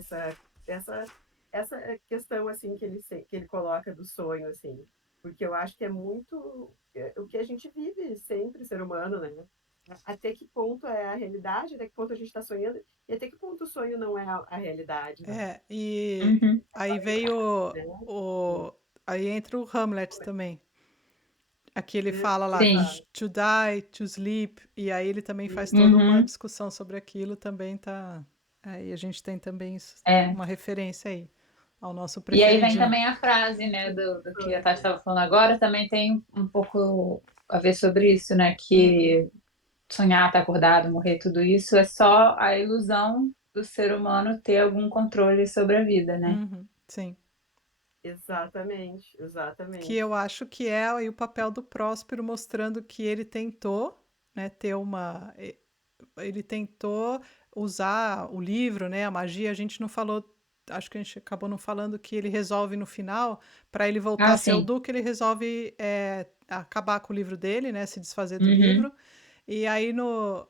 essa questão, assim, que ele coloca do sonho, assim, porque eu acho que é muito o que a gente vive sempre, ser humano, né? Até que ponto é a realidade, até que ponto a gente está sonhando, e até que ponto o sonho não é a realidade, né? E Uhum. aí veio Né? o. Aí entra o Hamlet também. Aqui ele fala lá, Sim. Exato. to die, to sleep, e aí ele também faz toda uma Uhum. discussão sobre aquilo, também tá. Aí a gente tem também É. uma referência aí ao nosso E aí vem preferidinho. também a frase, né, do que a Tati estava falando agora, também tem um pouco a ver sobre isso, né? Uhum, Que sonhar, estar acordado, morrer, tudo isso é só a ilusão do ser humano ter algum controle sobre a vida, né? uhum, sim. Exatamente, Que exatamente. eu acho que é aí o papel do Próspero mostrando que ele tentou, né, ter uma. Ele tentou usar o livro, né, a magia. A gente não falou, acho que a gente acabou não falando que ele resolve no final, para ele voltar Ah, a ser o sim. Duque, ele resolve acabar com o livro dele, né, se desfazer do Uhum. livro. E aí no.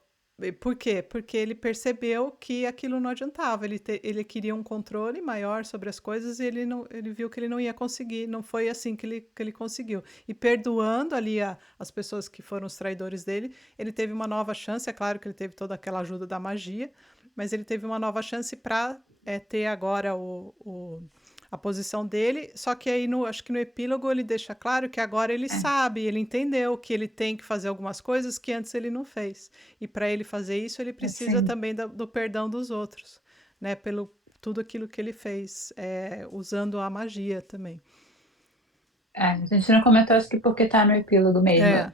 Por quê? Porque ele percebeu que aquilo não adiantava. Ele queria um controle maior sobre as coisas e ele viu que ele não ia conseguir. Não foi assim que ele conseguiu. E perdoando ali as pessoas que foram os traidores dele, ele teve uma nova chance. É claro que ele teve toda aquela ajuda da magia, mas ele teve uma nova chance para ter agora a posição dele. Só que aí, acho que no epílogo, ele deixa claro que agora ele É, sabe, ele entendeu que ele tem que fazer algumas coisas que antes ele não fez. E para ele fazer isso, ele precisa sim. também do perdão dos outros, né? Pelo tudo aquilo que ele fez, usando a magia também. É, a gente não comentou, acho que porque tá no epílogo mesmo. É,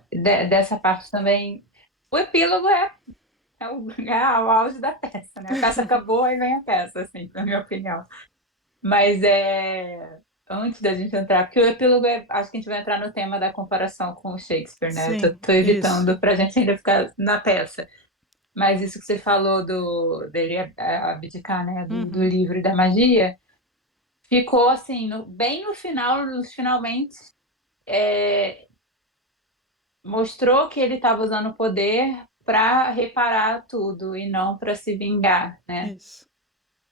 Dessa parte também. O epílogo é o auge da peça, né? A peça acabou e vem a peça, assim, na minha opinião. Mas antes da gente entrar, porque o epílogo acho que a gente vai entrar no tema da comparação com o Shakespeare, né? Eu tô, sim, tô isso. evitando pra gente ainda ficar na peça. Mas isso que você falou dele abdicar, né? Do Uhum, livro e da magia, ficou assim, bem no final, nos finalmente, é, mostrou que ele estava usando o poder para reparar tudo e não para se vingar, né? isso.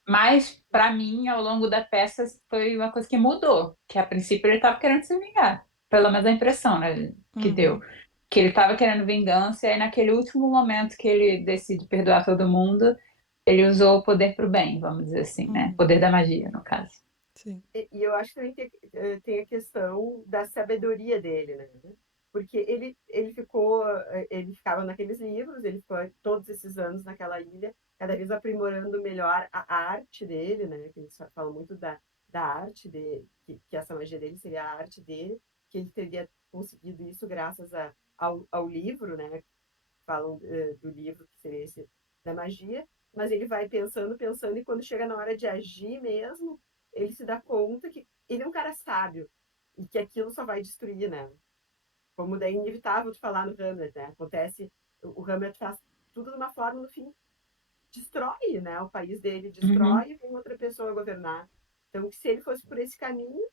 Mas, para mim, ao longo da peça, foi uma coisa que mudou. Que a princípio ele estava querendo se vingar. Pelo menos a impressão, né, que deu. Uhum, Que ele estava querendo vingança, e aí naquele último momento que ele decide perdoar todo mundo, ele usou o poder para o bem, vamos dizer assim, né? uhum, Poder da magia, no caso. sim. E eu acho que também tem a questão da sabedoria dele, né? Porque ele ficava naqueles livros, ele ficou todos esses anos naquela ilha, cada vez aprimorando melhor a arte dele, né? Que eles falam muito da arte dele, que essa magia dele seria a arte dele, que ele teria conseguido isso graças ao livro, né? Falam do livro que seria esse da magia, mas ele vai pensando, pensando, e quando chega na hora de agir mesmo, ele se dá conta que ele é um cara sábio e que aquilo só vai destruir, né? Como daí é inevitável de falar no Hamlet, né? Acontece, o Hamlet faz tudo de uma forma, no fim, destrói, né? O país dele Uhum. destrói e vem outra pessoa governar. Então, se ele fosse por esse caminho,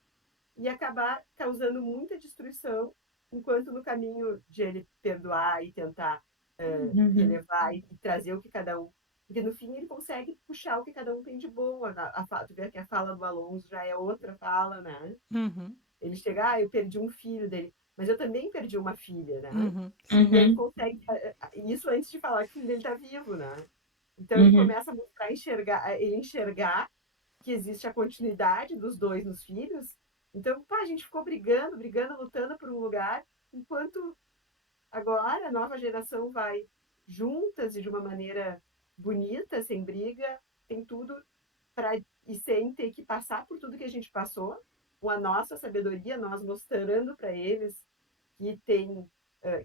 ia acabar causando muita destruição enquanto no caminho de ele perdoar e tentar Uhum. relevar e trazer o que cada um. Porque no fim ele consegue puxar o que cada um tem de bom. Tu vê que a fala do Alonso já é outra fala, né? Uhum. Ele chega, eu perdi um filho dele, mas eu também perdi uma filha, né? Uhum. E Sim. ele Uhum. consegue, isso antes de falar que o filho dele tá vivo, né? Então ele Uhum. começa a mostrar, ele enxergar que existe a continuidade dos dois nos filhos. Então, pá, a gente ficou brigando, brigando, lutando por um lugar, enquanto agora a nova geração vai juntas e de uma maneira bonita, sem briga, tem tudo para e sem ter que passar por tudo que a gente passou, com a nossa sabedoria, nós mostrando para eles que tem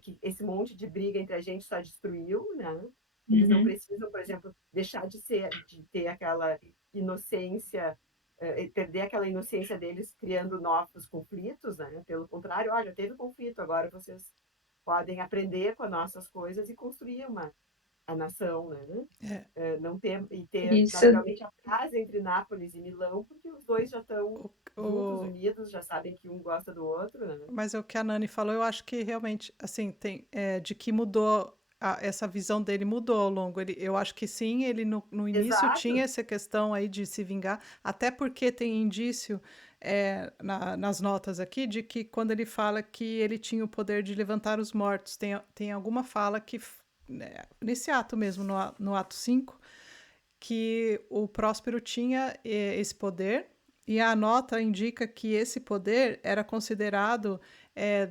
que esse monte de briga entre a gente só destruiu, né? Eles não Uhum. precisam, por exemplo, deixar de ter aquela inocência, perder aquela inocência deles criando novos conflitos, né? Pelo contrário, olha, teve conflito, agora vocês podem aprender com as nossas coisas e construir a nação, né? É, Não ter e ter Isso, naturalmente a paz entre Nápoles e Milão, porque os dois já estão o, juntos, o, unidos, já sabem que um gosta do outro, né? mas o que a Nani falou, eu acho que realmente, assim, de que mudou, essa visão dele mudou ao longo. Eu acho que sim, ele no início tinha Exato. essa questão aí de se vingar, até porque tem indício nas notas aqui de que quando ele fala que ele tinha o poder de levantar os mortos, tem alguma fala que, né, nesse ato mesmo, no ato 5 que o Próspero tinha esse poder, e a nota indica que esse poder era considerado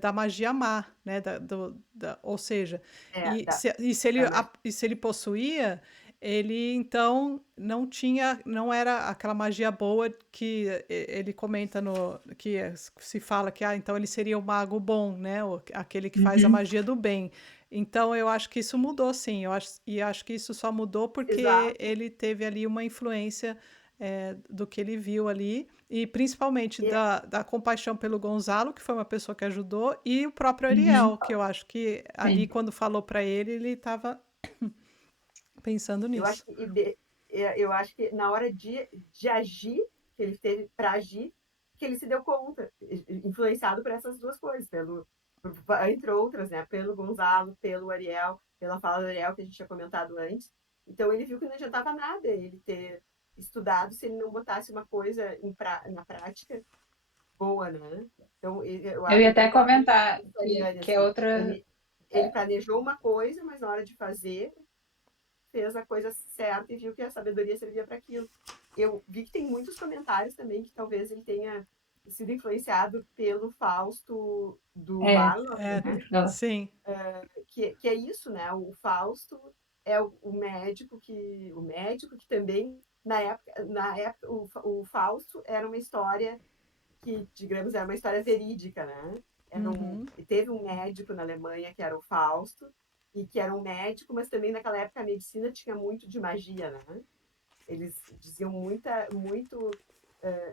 da magia má, né? Ou seja, É, e da, se, e se ele, da magia. e se ele possuía, ele então não tinha, não era aquela magia boa que ele comenta que se fala que então ele seria o mago bom, né? Aquele que faz a uhum. magia do bem. Então eu acho que isso mudou, sim. E acho que isso só mudou porque Exato. ele teve ali uma influência do que ele viu ali, e principalmente É, da compaixão pelo Gonzalo, que foi uma pessoa que ajudou, e o próprio Uhum. Ariel, que eu acho que ali, Sim. quando falou para ele estava pensando eu acho nisso. que eu acho que na hora de agir, que ele teve para agir, que ele se deu conta, influenciado por essas duas coisas, entre outras, né? Pelo Gonzalo, pelo Ariel, pela fala do Ariel que a gente tinha comentado antes. Então ele viu que não adiantava nada ele ter estudado se ele não botasse uma coisa na prática boa, né? Então Eu ia eu até concordo muito comentar com a Ariane, que é assim, outra. ele planejou uma coisa, mas na hora de fazer fez a coisa certa e viu que a sabedoria servia para aquilo. Eu vi que tem muitos comentários também que talvez ele tenha sido influenciado pelo Fausto do É, Marlowe, né? Sim. Que é isso, né? O Fausto é o médico que também na época o Fausto era uma história que, digamos, era uma história verídica, né? Uhum. Teve um médico na Alemanha que era o Fausto, e que era um médico, mas também naquela época a medicina tinha muito de magia, né? Eles diziam muito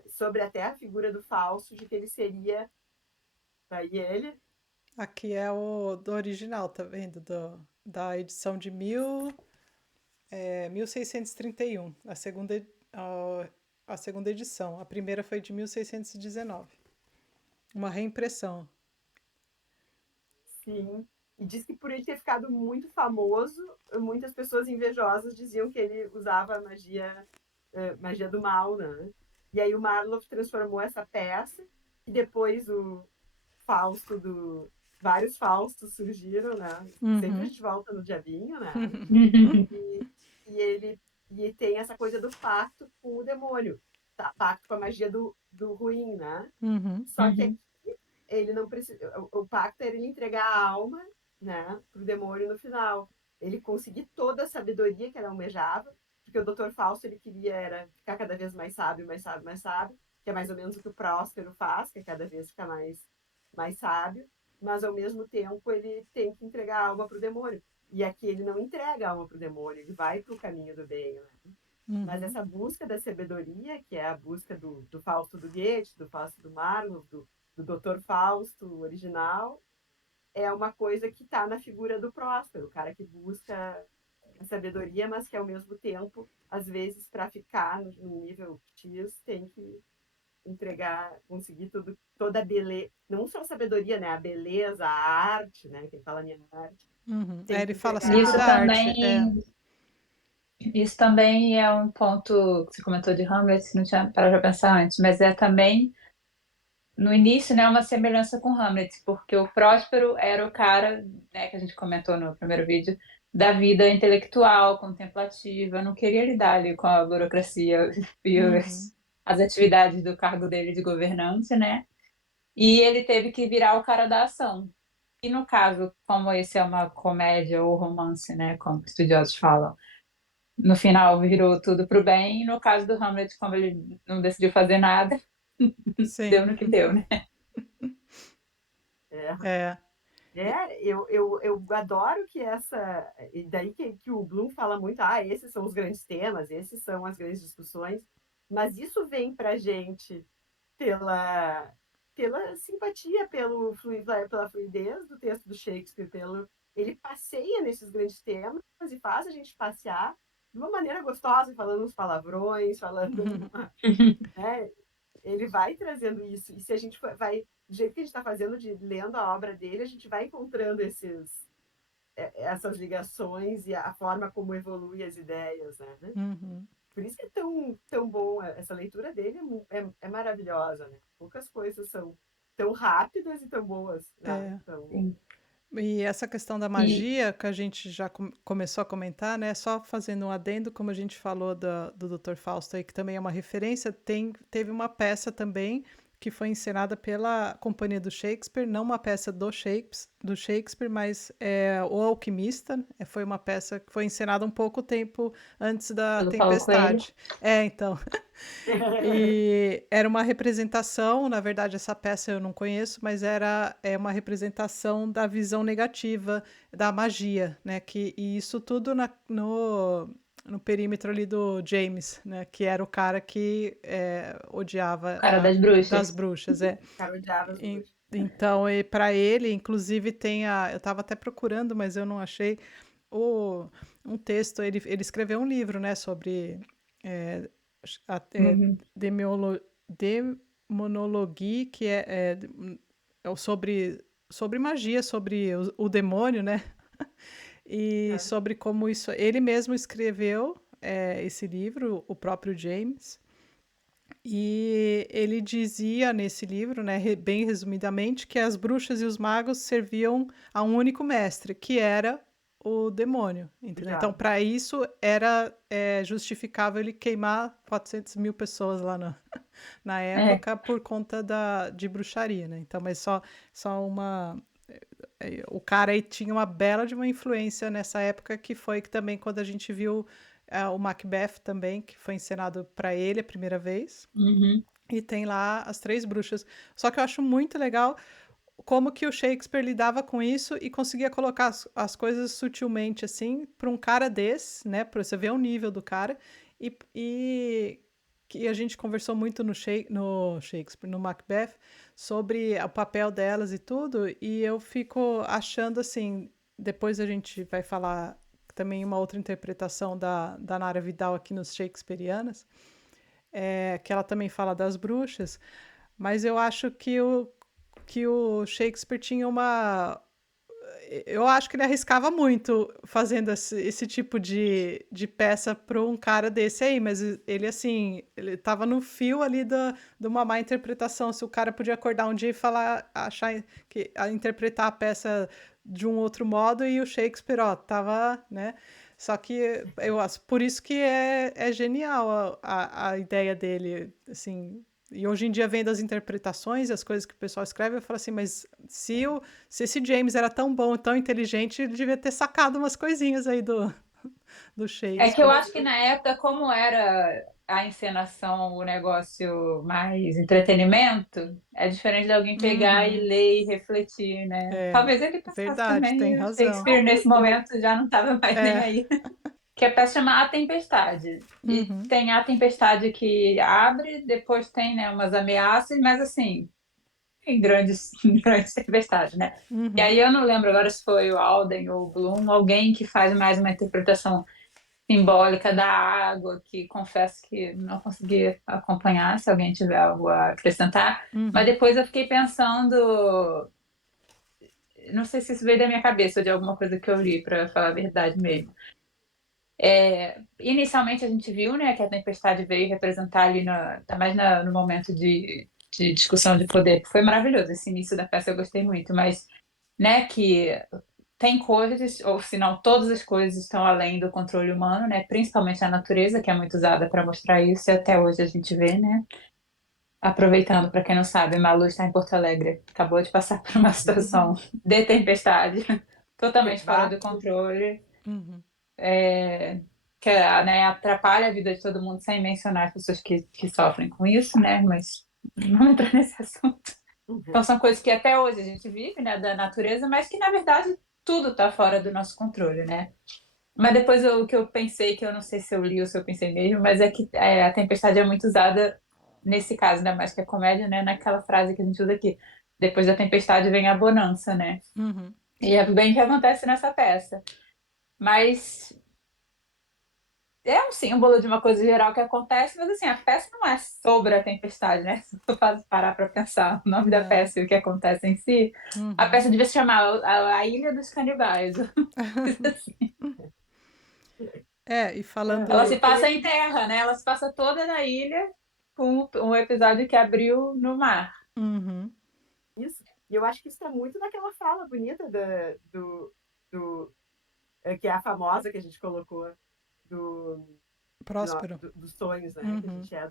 sobre até a figura do Fausto, de que ele seria, aí ele, Aqui é o do original, tá vendo? Da edição de 1631, a segunda edição. A primeira foi de 1619. Uma reimpressão. sim, e diz que por ele ter ficado muito famoso, muitas pessoas invejosas diziam que ele usava magia do mal, né? E aí o Marlowe transformou essa peça, e depois Fausto do. Vários Faustos surgiram, né? Sempre a Uhum. gente volta no diabinho, né? Uhum. E, e ele e tem essa coisa do pacto com o demônio, tá? Pacto com a magia do ruim, né? Uhum. Só que aqui ele não precisa. O pacto era ele entregar a alma, né, pro demônio no final. Ele conseguir toda a sabedoria que ela almejava, porque o Dr. Fausto ele queria era ficar cada vez mais sábio, mais sábio, mais sábio, que é mais ou menos o que o Próspero faz, que é cada vez ficar mais sábio, mas ao mesmo tempo ele tem que entregar a alma pro demônio. E aqui ele não entrega a alma pro demônio, ele vai pro caminho do bem, né? Mas Uhum. essa busca da sabedoria, que é a busca do Fausto do Goethe, do Fausto do Marlowe, do Dr. Fausto original, é uma coisa que está na figura do Próspero, o cara que busca a sabedoria, mas que ao mesmo tempo, às vezes, para ficar no nível X, tem que entregar, conseguir tudo, toda a beleza, não só a sabedoria, né? A beleza, a arte, né? Quem fala minha arte, tem que Ele fala entregar sempre Isso da arte. também, isso também é um ponto que você comentou de Hamlet, não tinha parado para pensar antes, mas é também no início, né, uma semelhança com Hamlet, porque o Próspero era o cara, né, que a gente comentou no primeiro vídeo, da vida intelectual, contemplativa, não queria lidar ali com a burocracia e Uhum, as atividades do cargo dele de governante, né? E ele teve que virar o cara da ação. E no caso, como esse é uma comédia ou romance, né, como estudiosos falam, no final virou tudo pro bem, e no caso do Hamlet, como ele não decidiu fazer nada, sim. deu no que deu, né? é, É. eu adoro que essa. E daí que o Bloom fala muito, esses são os grandes temas, esses são as grandes discussões, mas isso vem pra gente pela, pela simpatia, pela fluidez do texto do Shakespeare, ele passeia nesses grandes temas e faz a gente passear de uma maneira gostosa, falando uns palavrões, falando, né? Ele vai trazendo isso. E se a gente vai, do jeito que a gente está fazendo, lendo a obra dele, a gente vai encontrando essas ligações e a forma como evolui as ideias, né? Uhum. Por isso que é tão bom, essa leitura dele é maravilhosa, né? Poucas coisas são tão rápidas e tão boas, né? É. Então, Sim. E essa questão da E magia que a gente já começou a comentar, né? Só fazendo um adendo, como a gente falou do Dr. Fausto aí, que também é uma referência, teve uma peça também que foi encenada pela Companhia do Shakespeare, não uma peça do Shakespeare, mas O Alquimista. Foi uma peça que foi encenada um pouco tempo antes da pelo Paulo Coelho. Tempestade. Então, e era uma representação, na verdade, essa peça eu não conheço, mas é uma representação da visão negativa da magia, né? E isso tudo no perímetro ali do James, né? Que era o cara que odiava Cara das das bruxas. bruxas, cara odiava as bruxas. Então, para ele, inclusive, eu estava até procurando, mas eu não achei o, um texto. Ele escreveu um livro, né? Sobre é, é, Uhum. demiolo- demonologia, que sobre magia, sobre o demônio, né? E É, sobre como isso. Ele mesmo escreveu esse livro, o próprio James. E ele dizia nesse livro, né, bem resumidamente, que as bruxas e os magos serviam a um único mestre, que era o demônio, o entendeu? Então, diabo. para isso, era justificável ele queimar 400 mil pessoas lá na É. época por conta de bruxaria, né? Então, mas só uma... O cara aí tinha uma bela de uma influência nessa época, que foi que também quando a gente viu o Macbeth também, que foi encenado para ele a primeira vez. Uhum. E tem lá as três bruxas. Só que eu acho muito legal como que o Shakespeare lidava com isso e conseguia colocar as coisas sutilmente, assim, para um cara desse, né? Para você ver o nível do cara. E que a gente conversou muito no Shakespeare, no Macbeth, sobre o papel delas e tudo. E eu fico achando, assim, depois a gente vai falar também uma outra interpretação da Nara Vidal aqui nos Shakespeareanas, que ela também fala das bruxas, mas eu acho que o Shakespeare tinha uma. Eu acho que ele arriscava muito fazendo esse tipo de peça para um cara desse aí, mas ele, assim, ele tava no fio ali de uma má interpretação. Se o cara podia acordar um dia e falar, achar interpretar a peça de um outro modo, e o Shakespeare, ó, tava, né? Só que eu acho, por isso que é genial a ideia dele, assim. E hoje em dia, vendo as interpretações e as coisas que o pessoal escreve, eu falo assim, mas se esse James era tão bom, tão inteligente, ele devia ter sacado umas coisinhas aí do É que eu Shakespeare. acho que na época, como era a encenação, o negócio mais entretenimento, é diferente de alguém pegar e Uhum, ler e refletir, né? é Talvez ele pensasse verdade, também, tem e o razão. Shakespeare Talvez nesse eu, momento já não estava mais nem É, aí. Que a peça chama A Tempestade. E uhum, tem a tempestade que abre, depois tem, né, umas ameaças, mas assim, em grandes, grandes tempestades, né? E uhum, aí eu não lembro agora se foi o Alden ou o Bloom, alguém que faz mais uma interpretação simbólica da água, que confesso que não consegui acompanhar, se alguém tiver algo a acrescentar. Mas Uhum. depois eu fiquei pensando, não sei se isso veio da minha cabeça ou de alguma coisa que eu li, para falar a verdade mesmo. Inicialmente a gente viu, né, que a tempestade veio representar ali, tá mais no momento de discussão de poder, que foi maravilhoso. Esse início da peça eu gostei muito, mas, né, que tem coisas, ou se não todas as coisas estão além do controle humano, né, principalmente a natureza, que é muito usada para mostrar isso, e até hoje a gente vê, né. Aproveitando, para quem não sabe, Malu está em Porto Alegre, acabou de passar por uma situação de tempestade, totalmente fora do Nevasca. controle. Uhum. Que né, atrapalha a vida de todo mundo, sem mencionar as pessoas que sofrem com isso, né? Mas não entrar nesse assunto. Então são coisas que até hoje a gente vive, né, da natureza, mas que na verdade tudo está fora do nosso controle, né? Mas depois o que eu pensei, que eu não sei se eu li ou se eu pensei mesmo, mas é que a tempestade é muito usada nesse caso, ainda mais que é comédia, né? Naquela frase que a gente usa aqui. Depois da tempestade vem a bonança, né? Uhum. E é bem o que acontece nessa peça. Mas é um símbolo de uma coisa geral que acontece, mas assim, a peça não é sobre a tempestade, né? Se eu parar para pensar o nome da Não. peça e o que acontece em si, a Uhum. peça devia se chamar a Ilha dos Canibais. E Ah, Ela falando. se passa em terra, né? Ela se passa toda na ilha, com um episódio que abriu no mar. Uhum. isso. E eu acho que isso está muito naquela fala bonita do que é a famosa que a gente colocou do, Próspero. dos sonhos, né? Que a Uhum. gente é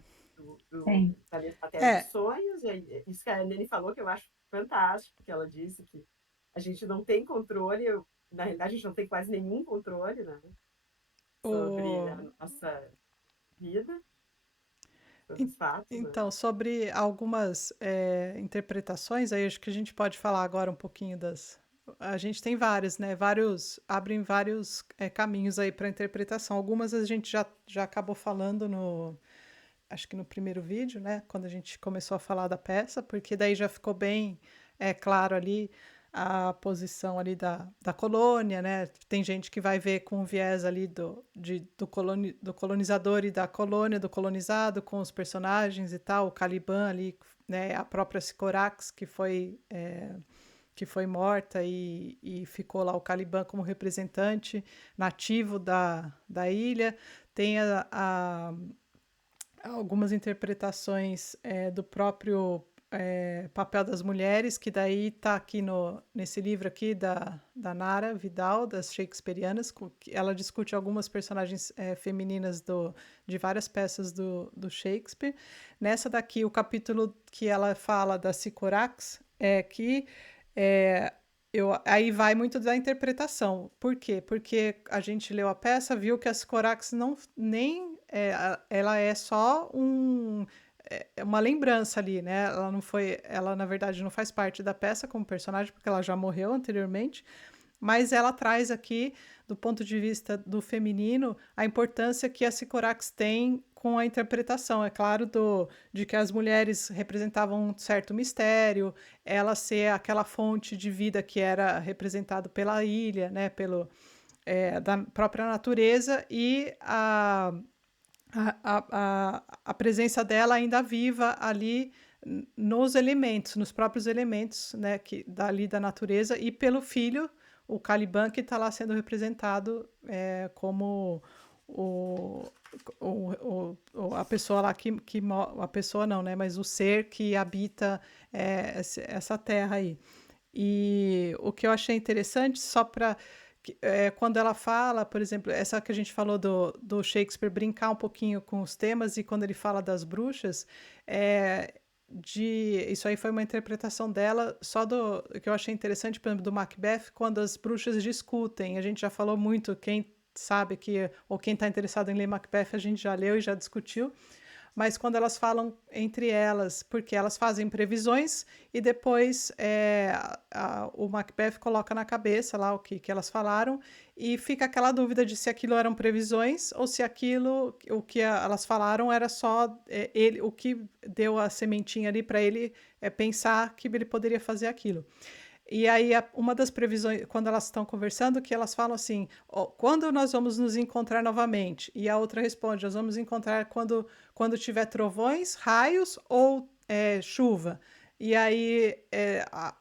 Sim. da mesma matéria dos É, sonhos. E aí, isso que a Nene falou que eu acho fantástico, que ela disse que a gente não tem controle, na realidade a gente não tem quase nenhum controle, né? Sobre a o... nossa vida, sobre en- os fatos, né? então, sobre algumas interpretações, aí acho que a gente pode falar agora um pouquinho das. A gente tem vários, né? Abrem vários caminhos aí para interpretação. Algumas a gente já acabou falando acho que no primeiro vídeo, né? Quando a gente começou a falar da peça, porque daí já ficou bem claro ali a posição ali da colônia, né? Tem gente que vai ver com o viés ali do colonizador e da colônia, do colonizado, com os personagens e tal, o Caliban ali, né? A própria Sicorax, que foi morta e ficou lá o Caliban como representante nativo da ilha. Tem algumas interpretações do próprio papel das mulheres, que daí está aqui nesse livro aqui da Nara Vidal, das Shakespearianas, que ela discute algumas personagens femininas de várias peças do Shakespeare. Nessa daqui, o capítulo que ela fala da Sicorax é que é, aí vai muito da interpretação. Por quê? Porque a gente leu a peça, viu que a Sicorax não nem ela é só uma lembrança ali, né? Ela não foi, ela na verdade não faz parte da peça como personagem porque ela já morreu anteriormente, mas ela traz aqui, do ponto de vista do feminino, a importância que a Sicorax tem com a interpretação. É claro, de que as mulheres representavam um certo mistério, ela ser aquela fonte de vida que era representado pela ilha, né, da própria natureza, e a presença dela ainda viva ali nos elementos, nos próprios elementos, né, dali da natureza, e pelo filho, o Caliban, que está lá sendo representado como o, a pessoa lá a pessoa não, né, mas o ser que habita essa terra aí. E o que eu achei interessante, só para quando ela fala, por exemplo, essa que a gente falou do Shakespeare brincar um pouquinho com os temas, e quando ele fala das bruxas, isso aí foi uma interpretação dela, só do que eu achei interessante, por exemplo, do Macbeth, quando as bruxas discutem. A gente já falou muito, quem sabe ou quem está interessado em ler Macbeth, a gente já leu e já discutiu, mas quando elas falam entre elas, porque elas fazem previsões e depois o Macbeth coloca na cabeça lá que elas falaram, e fica aquela dúvida de se aquilo eram previsões ou se o que elas falaram era só o que deu a sementinha ali para ele pensar que ele poderia fazer aquilo. E aí, uma das previsões, quando elas estão conversando, que elas falam assim: "Ó, quando nós vamos nos encontrar novamente?" E a outra responde: "Nós vamos encontrar quando tiver trovões, raios ou chuva." E aí,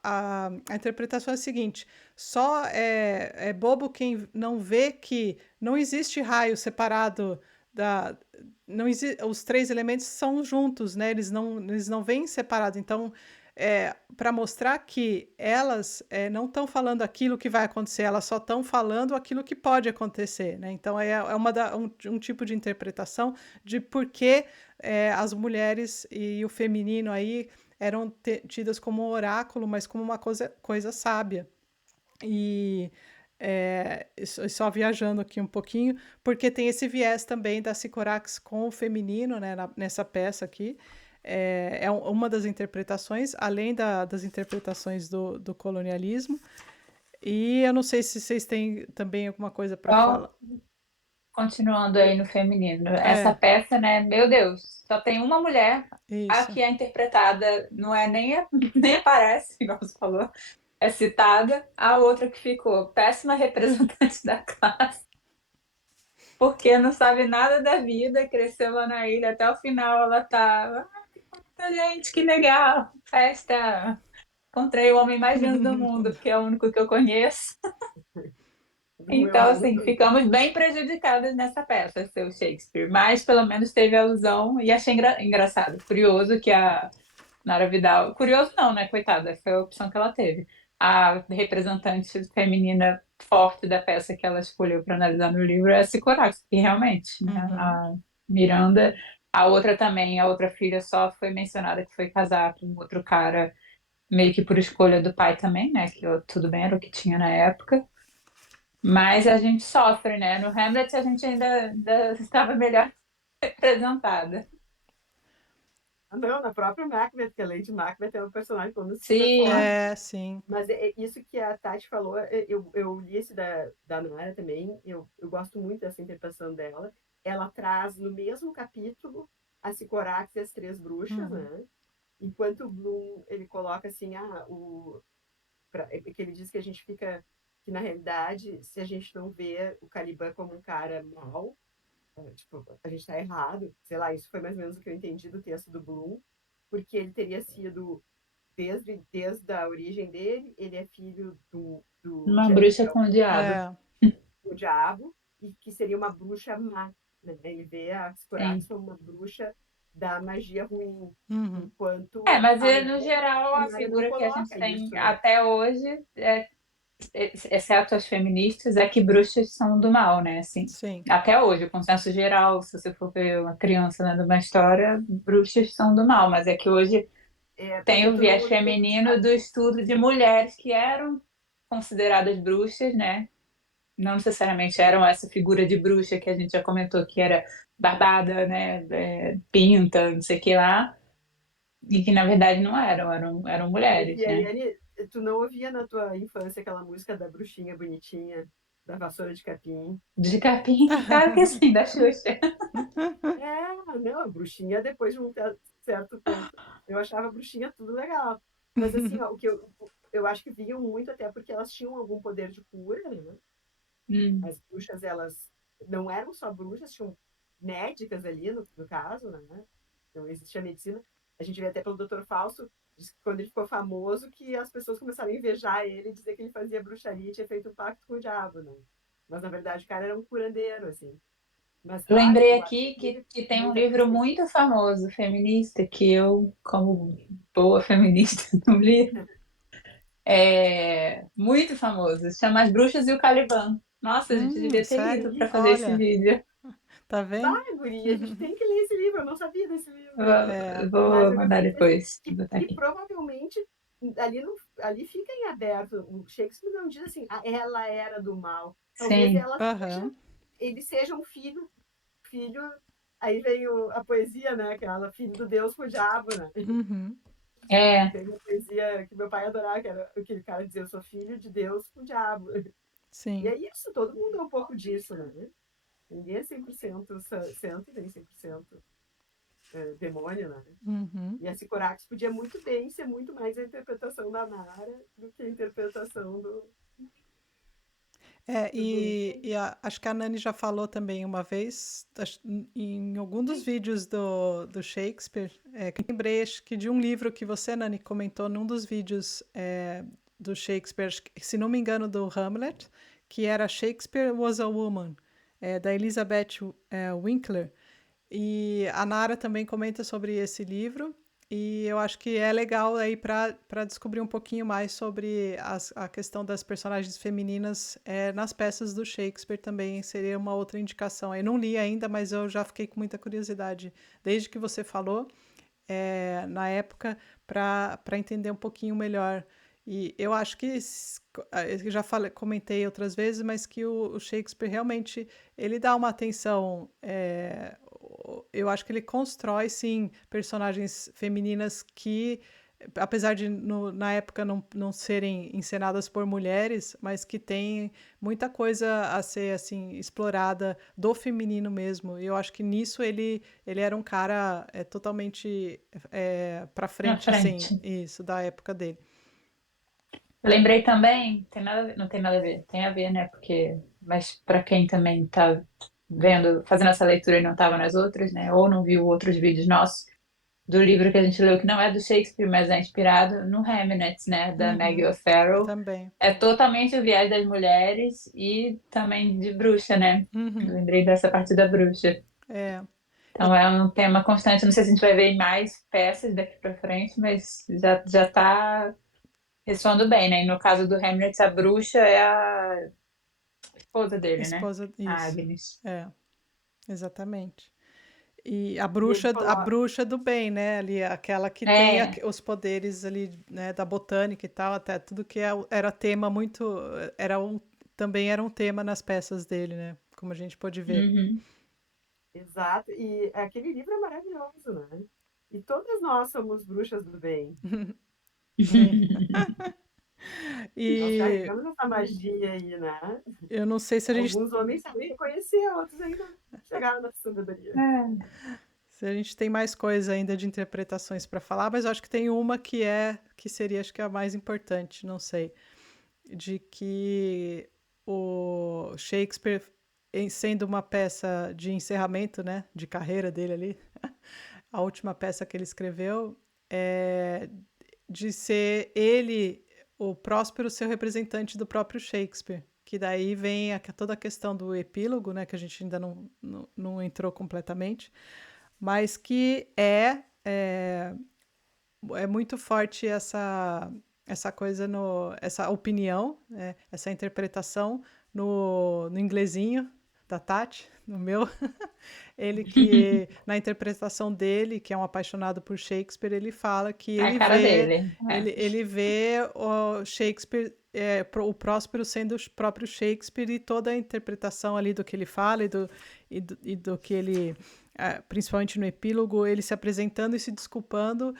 a interpretação é a seguinte: só é bobo quem não vê que não existe raio separado da. Não os três elementos são juntos, né? Eles não vêm separados. Então, para mostrar que elas não estão falando aquilo que vai acontecer, elas só estão falando aquilo que pode acontecer, né? Então um tipo de interpretação de por que as mulheres e o feminino aí eram tidas como um oráculo, mas como uma coisa sábia. E só viajando aqui um pouquinho, porque tem esse viés também da Sycorax com o feminino, né, nessa peça aqui. Uma das interpretações, além das interpretações do colonialismo. E eu não sei se vocês têm também alguma coisa para Então, falar. continuando aí no feminino, essa É, peça, né? Meu Deus, só tem uma mulher. A isso. que é interpretada não é nem aparece, igual você falou, é citada. A outra que ficou péssima representante da classe, porque não sabe nada da vida, cresceu lá na ilha, até o final ela tava. "Ah, gente, que legal, festa. Encontrei o homem mais lindo do mundo, porque é o único que eu conheço." Doeu Então, muito. assim, ficamos bem prejudicadas nessa peça, seu Shakespeare. Mas pelo menos teve alusão e achei engraçado. Curioso que a Nara Vidal. Curioso não, né? Coitada, foi a opção que ela teve. A representante feminina forte da peça que ela escolheu para analisar no livro é a Sycorax, que realmente, né? Uhum, A Miranda. A outra também, a outra filha só foi mencionada que foi casar com outro cara, meio que por escolha do pai também, né? Que tudo bem, era o que tinha na época. Mas a gente sofre, né? No Hamlet a gente ainda estava melhor representada. Ah, não, na própria Macbeth, que a Lady Macbeth é um personagem como super Sim, forte. sim. Mas isso que a Tati falou, eu li esse da Nara também, eu gosto muito dessa interpretação dela. Ela traz no mesmo capítulo a Sycorax e as Três Bruxas, Uhum, né? Enquanto o Bloom, ele coloca assim, que ele diz que a gente fica, que na realidade, se a gente não vê o Caliban como um cara mau, tipo, a gente está errado, sei lá, isso foi mais ou menos o que eu entendi do texto do Bloom, porque ele teria sido, desde a origem dele, ele é filho uma bruxa com o diabo. é, do diabo, e que seria uma bruxa má, né? Ele vê a Skorax Sim. como uma bruxa da magia ruim, uhum, É, enquanto mas a no geral a Nara não figura que a gente coloca tem isso, né? até hoje, exceto as feministas, é que bruxas são do mal, né? Assim, sim. até hoje, o consenso geral, se você for ver uma criança lendo uma história, bruxas são do mal, mas é que hoje É, tem porque o tu não, viés feminino do estudo de mulheres que eram consideradas bruxas, né? Não necessariamente eram essa figura de bruxa que a gente já comentou que era barbada, né? Pinta, não sei o que lá, e que na verdade não eram mulheres, e aí, né? tu não ouvia na tua infância aquela música da bruxinha bonitinha, da vassoura de capim? De capim, claro que sim, da Xuxa. É, não, a bruxinha depois de um certo tempo, eu achava a bruxinha tudo legal. Mas assim, ó, eu acho que vinham muito até porque elas tinham algum poder de cura, né? Hum. As bruxas, elas não eram só bruxas, tinham médicas ali, no caso, né? Então existia medicina. A gente vê até pelo Dr. Fausto, diz que quando ele ficou famoso, que as pessoas começaram a invejar ele e dizer que ele fazia bruxaria e tinha feito um pacto com o diabo, né? Mas na verdade o cara era um curandeiro, assim. Mas claro, Lembrei eu acho aqui que teve que tem um muita livro persistência. muito famoso, feminista, que eu, como boa feminista, não li. É muito famoso. Chama As Bruxas e o Caliban. Nossa, a gente devia ter Sério? lido para fazer esse Olha, vídeo. tá vendo? Vai, guria, a gente tem que ler esse livro, eu não sabia desse livro. É, Mas Vou eu mandar vi assim, depois. Vou botar que aqui. provavelmente ali, ali fica em aberto. O Shakespeare não diz assim, "Ah, ela era do mal." Talvez Sim, ela seja, aham, ele seja um filho. Aí vem a poesia, né? Aquela filho do Deus com o diabo, né? uhum, é. Tem uma poesia que meu pai adorava, que era aquele cara dizia, eu sou filho de Deus com o diabo. E sim. é isso, todo mundo é um pouco disso, né? Ninguém é 100% santo, nem 100%. demônio, né? Uhum. E a Sycorax podia muito bem ser muito mais a interpretação da Nara do que a interpretação do Bruxo. Acho que a Nani já falou também uma vez, em algum dos vídeos do Shakespeare, que eu lembrei acho que de um livro que você, Nani, comentou num dos vídeos do Shakespeare, acho que, se não me engano, do Hamlet, que era Shakespeare Was a Woman, da Elizabeth Winkler. E a Nara também comenta sobre esse livro. E eu acho que é legal aí para descobrir um pouquinho mais sobre a questão das personagens femininas nas peças do Shakespeare também seria uma outra indicação. Eu não li ainda, mas eu já fiquei com muita curiosidade desde que você falou na época para entender um pouquinho melhor. E eu acho que eu já comentei outras vezes, mas que o Shakespeare realmente ele dá uma atenção. Eu acho que ele constrói sim personagens femininas que, apesar de na época não serem encenadas por mulheres, mas que tem muita coisa a ser assim explorada do feminino mesmo. E eu acho que nisso ele era um cara totalmente para Na frente, assim, frente. isso, da época dele. Eu lembrei também, tem nada, não tem nada a ver, tem a ver, né? Porque, mas para quem também tá vendo, fazendo essa leitura e não estava nas outras, né? Ou não viu outros vídeos nossos do livro que a gente leu, que não é do Shakespeare, mas é inspirado no Hamlet, né? Da Maggie Uhum, O'Farrell. também. É totalmente o viés das mulheres e também de bruxa, né? Eu Uhum, lembrei dessa parte da bruxa. é. E Então é um tema constante. Não sei se a gente vai ver em mais peças daqui para frente, mas já tá ressoando bem, né? E no caso do Hamlet, a bruxa é a esposa dele, né? esposa, A isso. Agnes. É, exatamente. E E ele a coloca. bruxa do bem, né? Ali, aquela que tem É, os poderes ali, né, da botânica e tal, até tudo que era tema muito. Era um, também era um tema nas peças dele, né? Como a gente pôde ver. uhum. Exato. E aquele livro é maravilhoso, né? E todas nós somos bruxas do bem. É. Nós E carregamos essa magia aí, né? eu não sei se a gente, Alguns homens sabem reconhecer, outros ainda não chegaram na sabedoria. É. se a gente tem mais coisa ainda de interpretações para falar, mas eu acho que tem uma que seria, acho que a mais importante, não sei, de que o Shakespeare, sendo uma peça de encerramento, né, de carreira dele ali, a última peça que ele escreveu, é de ser ele, o Próspero, ser o representante do próprio Shakespeare. Que daí vem toda a questão do epílogo, né, que a gente ainda não entrou completamente, mas que é muito forte essa coisa essa opinião, essa interpretação no inglesinho da Tati, no meu, ele que na interpretação dele, que é um apaixonado por Shakespeare, ele fala que É a cara dele. É. ele vê o Shakespeare o Próspero sendo o próprio Shakespeare e toda a interpretação ali do que ele fala e do que ele principalmente no epílogo, ele se apresentando e se desculpando,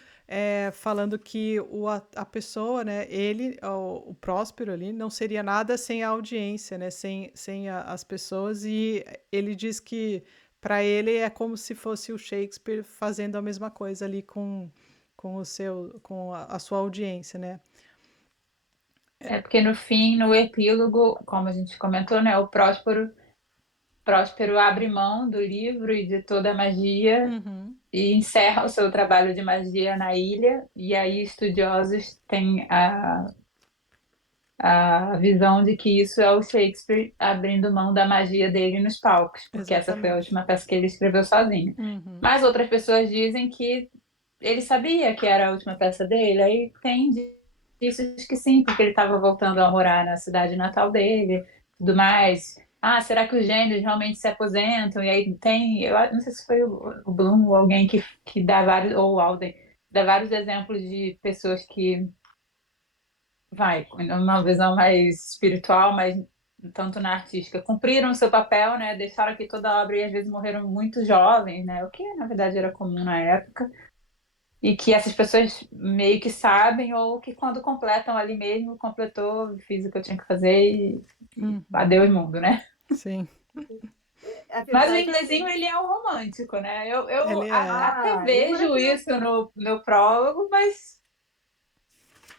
falando que a pessoa, né, ele, o Próspero ali, não seria nada sem a audiência, né, sem as pessoas, e ele diz que para ele é como se fosse o Shakespeare fazendo a mesma coisa ali com a sua audiência, né? É porque no fim, no epílogo, como a gente comentou, né, o Próspero abre mão do livro e de toda a magia Uhum, e encerra o seu trabalho de magia na ilha. E aí estudiosos têm a visão de que isso é o Shakespeare abrindo mão da magia dele nos palcos, porque essa foi a exatamente. última peça que ele escreveu sozinho. Uhum, Mas outras pessoas dizem que ele sabia que era a última peça dele, aí tem indícios que sim, porque ele estava voltando a morar na cidade natal dele, tudo mais. Ah, será que os gênios realmente se aposentam? E aí tem, eu não sei se foi o Bloom ou alguém que dá vários, ou o Alden, dá vários exemplos de pessoas que, vai, numa visão mais espiritual, mas tanto na artística, cumpriram o seu papel, né? Deixaram aqui toda a obra e às vezes morreram muito jovens, né? O que na verdade era comum na época. E que essas pessoas meio que sabem, ou que quando completam ali mesmo, completou, fiz o que eu tinha que fazer e uhum, adeus mundo, né? sim. a Mas o verdade é que inglesinho, ele é um romântico, né? Eu Ele é. até ele é vejo maravilhoso. isso no prólogo, mas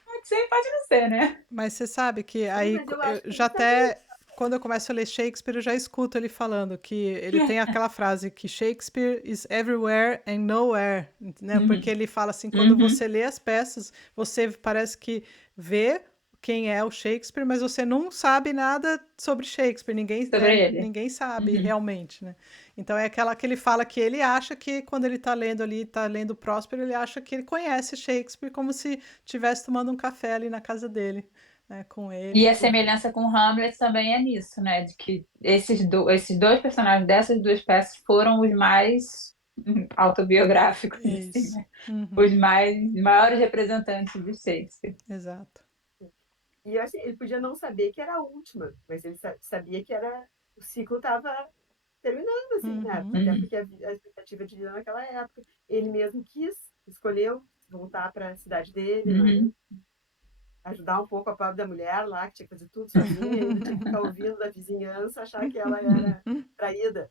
pode ser, pode não ser, né? Mas você sabe que Sim, aí mas eu eu acho que já ele sabia. até quando eu começo a ler Shakespeare, eu já escuto ele falando que ele tem aquela frase que Shakespeare is everywhere and nowhere, né? Porque Uhum. ele fala assim, quando Uhum. você lê as peças, você parece que vê quem é o Shakespeare, mas você não sabe nada sobre Shakespeare, ninguém, Sobre né, ele. ninguém sabe Uhum. realmente, né? Então é aquela que ele fala que ele acha que quando ele tá lendo ali, tá lendo Próspero, ele acha que ele conhece Shakespeare como se estivesse tomando um café ali na casa dele, né, com ele e E a tudo. semelhança com Hamlet também é nisso, né? De que esses dois personagens dessas duas peças foram os mais autobiográficos, assim, Isso. né? Os Uhum, maiores representantes de Shakespeare. exato. E eu, assim, ele podia não saber que era a última, mas ele sabia que era o ciclo estava terminando, assim, né? Uhum, Até Uhum. porque a expectativa de vida naquela época. Ele mesmo escolheu voltar para a cidade dele, né? Uhum. Ajudar um pouco a pobre da mulher lá, que tinha que fazer tudo sozinha, e ainda tinha que ficar ouvindo da vizinhança, achar que ela era traída,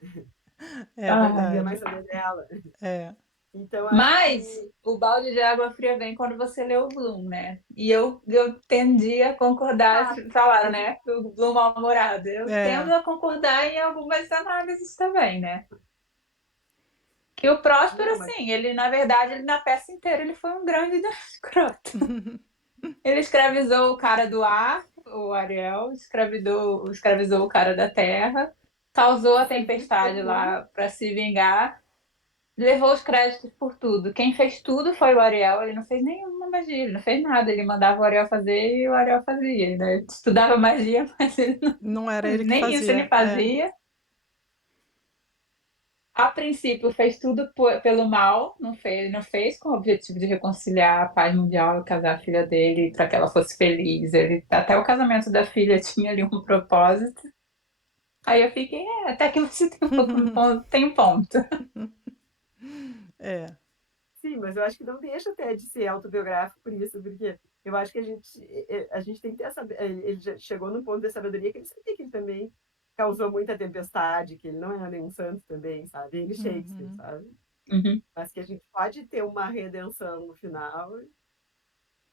é que não queria Ai. mais saber dela. é. Então, acho Mas que. o balde de água fria vem quando você lê o Bloom, né? E eu tendi a concordar, Ah, falaram, né? O Bloom mal-humorado. Eu tendo É. a concordar em algumas análises também, né? Que o Próspero, não, mas assim, ele, na verdade, ele na peça inteira, ele foi um grande escroto. Ele escravizou o cara do ar, o Ariel, escravizou o cara da terra, causou a serviu de todo tempestade mundo. lá para se vingar, levou os créditos por tudo. Quem fez tudo foi o Ariel, ele não fez nenhuma magia, ele não fez nada, ele mandava o Ariel fazer e o Ariel fazia. Ele, né, estudava magia, mas ele Não era ele que nem isso ele fazia. É. fazia. A princípio fez tudo pelo mal, não fez com o objetivo de reconciliar a paz mundial e casar a filha dele para que ela fosse feliz. Ele, até o casamento da filha tinha ali um propósito. Aí eu fiquei, até que você tem um pouco, tem um ponto. É. Sim, mas eu acho que não deixa até de ser autobiográfico por isso, porque eu acho que a gente tem que ter essa. Ele já chegou num ponto de sabedoria que ele sabia que ele também causou muita tempestade, que ele não era nenhum santo também, sabe? Ele Shakespeare, Uhum. sabe? Uhum. Mas que a gente pode ter uma redenção no final,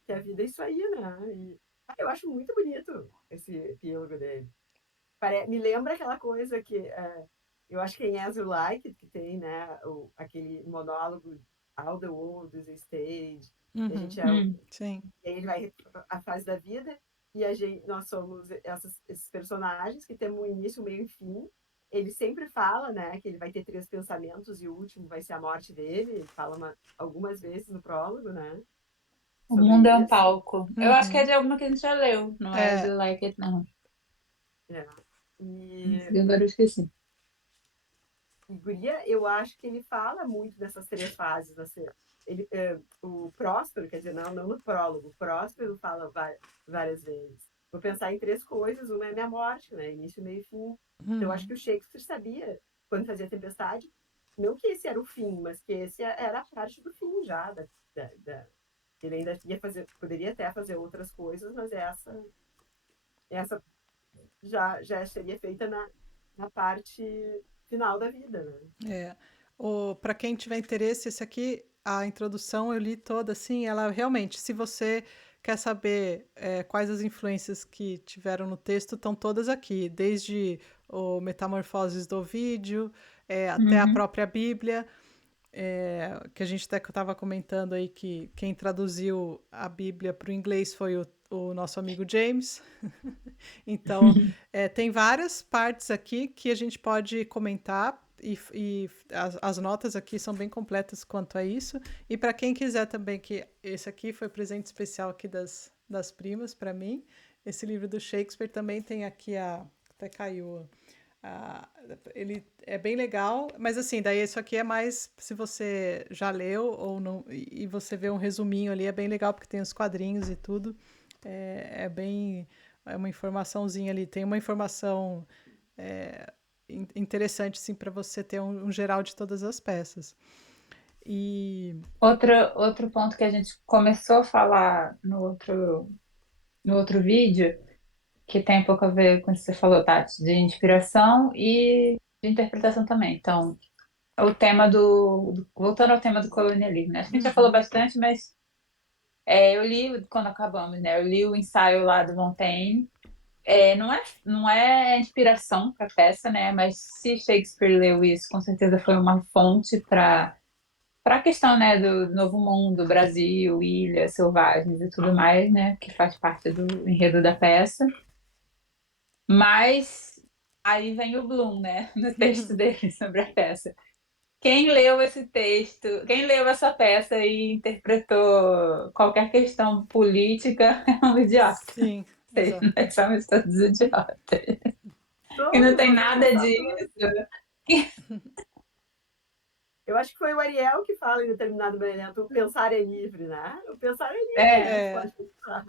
que a vida é isso aí, né? Eu acho muito bonito esse epílogo dele. Me lembra aquela coisa que eu acho que em As You Like It, que tem, né, aquele monólogo All the World is a Stage, que a Uhum. gente Hum. Sim. e aí ele vai a fase da vida e nós somos esses personagens que temos um início, um meio e fim. Ele sempre fala, né, que ele vai ter três pensamentos e o último vai ser a morte dele. Ele fala algumas vezes no prólogo, né, O sobre mundo é um isso. palco. Eu acho que é Uhum. de alguma que a gente já leu, não é de É. Like It, não. É. Mas E agora eu esqueci. E Guria, eu acho que ele fala muito dessas três fases. O Próspero, quer dizer, não no prólogo, o Próspero fala várias vezes. Vou pensar em três coisas: uma é minha morte, né? Início, meio e fim. Então, eu acho que Uhum. o Shakespeare sabia, quando fazia Tempestade, não que esse era o fim, mas que esse era a parte do fim já. Ele ainda ia fazer, poderia até fazer outras coisas, mas essa já seria feita na parte final da vida, né? É. Para quem tiver interesse, esse aqui, a introdução eu li toda assim, ela realmente, se você quer saber quais as influências que tiveram no texto, estão todas aqui, desde o Metamorfoses do Ovídio, até a Uhum. própria Bíblia, que a gente até estava comentando aí que quem traduziu a Bíblia para o inglês foi o nosso amigo James. Então, tem várias partes aqui que a gente pode comentar e as notas aqui são bem completas quanto a isso. E para quem quiser também, que esse aqui foi presente especial aqui das primas para mim, esse livro do Shakespeare também tem aqui até caiu. Ele é bem legal, mas assim, daí isso aqui é mais se você já leu ou não, e você vê um resuminho ali, é bem legal porque tem os quadrinhos e tudo. É bem. É uma informaçãozinha ali. Tem uma informação é, interessante, sim, para você ter um geral de todas as peças. E. Outro ponto que a gente começou a falar no outro vídeo, que tem um pouco a ver com o que você falou, Tati, de inspiração e de interpretação também. Então, voltando ao tema do colonialismo, né? Acho que a gente já falou bastante, mas eu li, quando acabamos, né? Eu li o ensaio lá do Montaigne. Não é inspiração para a peça, né? Mas se Shakespeare leu isso, com certeza foi uma fonte para a questão, né, do Novo Mundo, Brasil, ilhas selvagens e tudo mais, né? Que faz parte do enredo da peça. Mas aí vem o Bloom, né? No texto dele sobre a peça. Quem leu esse texto, quem leu essa peça e interpretou qualquer questão política é um idiota. Sim, Vocês, exato. nós somos todos idiotas. E não Todos, tem nós vamos nada pensar disso. todos. Eu acho que foi o Ariel que fala em determinado momento, o pensar é livre, né? O pensar é livre, a É, gente É. pode pensar.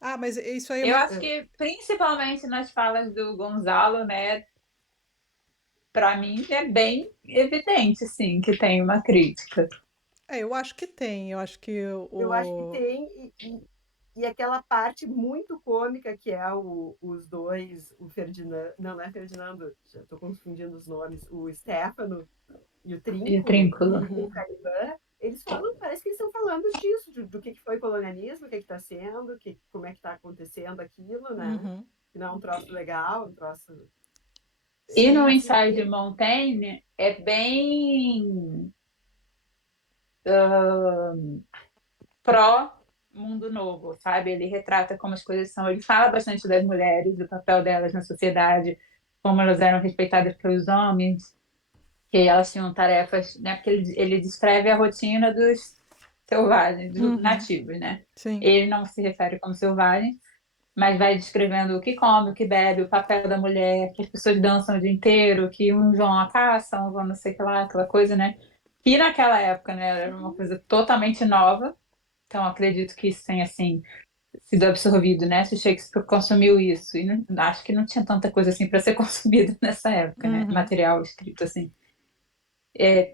Ah, mas isso aí é eu uma. acho que principalmente nas falas do Gonzalo, né, para mim é bem evidente, sim, que tem uma crítica. Eu acho que tem. Eu acho que Eu acho que o. tem, e aquela parte muito cômica que é os dois, o Ferdinando, não é Ferdinando, já estou confundindo os nomes, o Stefano e o E o Trínculo, Trínculo. com o Caliban, eles falam, parece que eles estão falando disso, do que foi colonialismo, o que está sendo, como é que está acontecendo aquilo, né? Uhum. Que não é um troço legal, um troço. E no Sim. Assim, ensaio de Montaigne é bem pró mundo novo, sabe? Ele retrata como as coisas são. Ele fala bastante das mulheres, do papel delas na sociedade, como elas eram respeitadas pelos homens, que elas tinham tarefas, né? Porque ele descreve a rotina dos selvagens, dos Uhum. nativos, né? Sim. Ele não se refere como selvagem, mas vai descrevendo o que come, o que bebe, o papel da mulher, que as pessoas dançam o dia inteiro, que uns vão à caça, uns vão não sei o que lá, aquela coisa, né? Que naquela época, né, era uma coisa totalmente nova. Então, acredito que isso tenha, assim, sido absorvido, né? Se o Shakespeare consumiu isso. E acho que não tinha tanta coisa, assim, para ser consumida nessa época, né? Uhum. Material escrito, assim.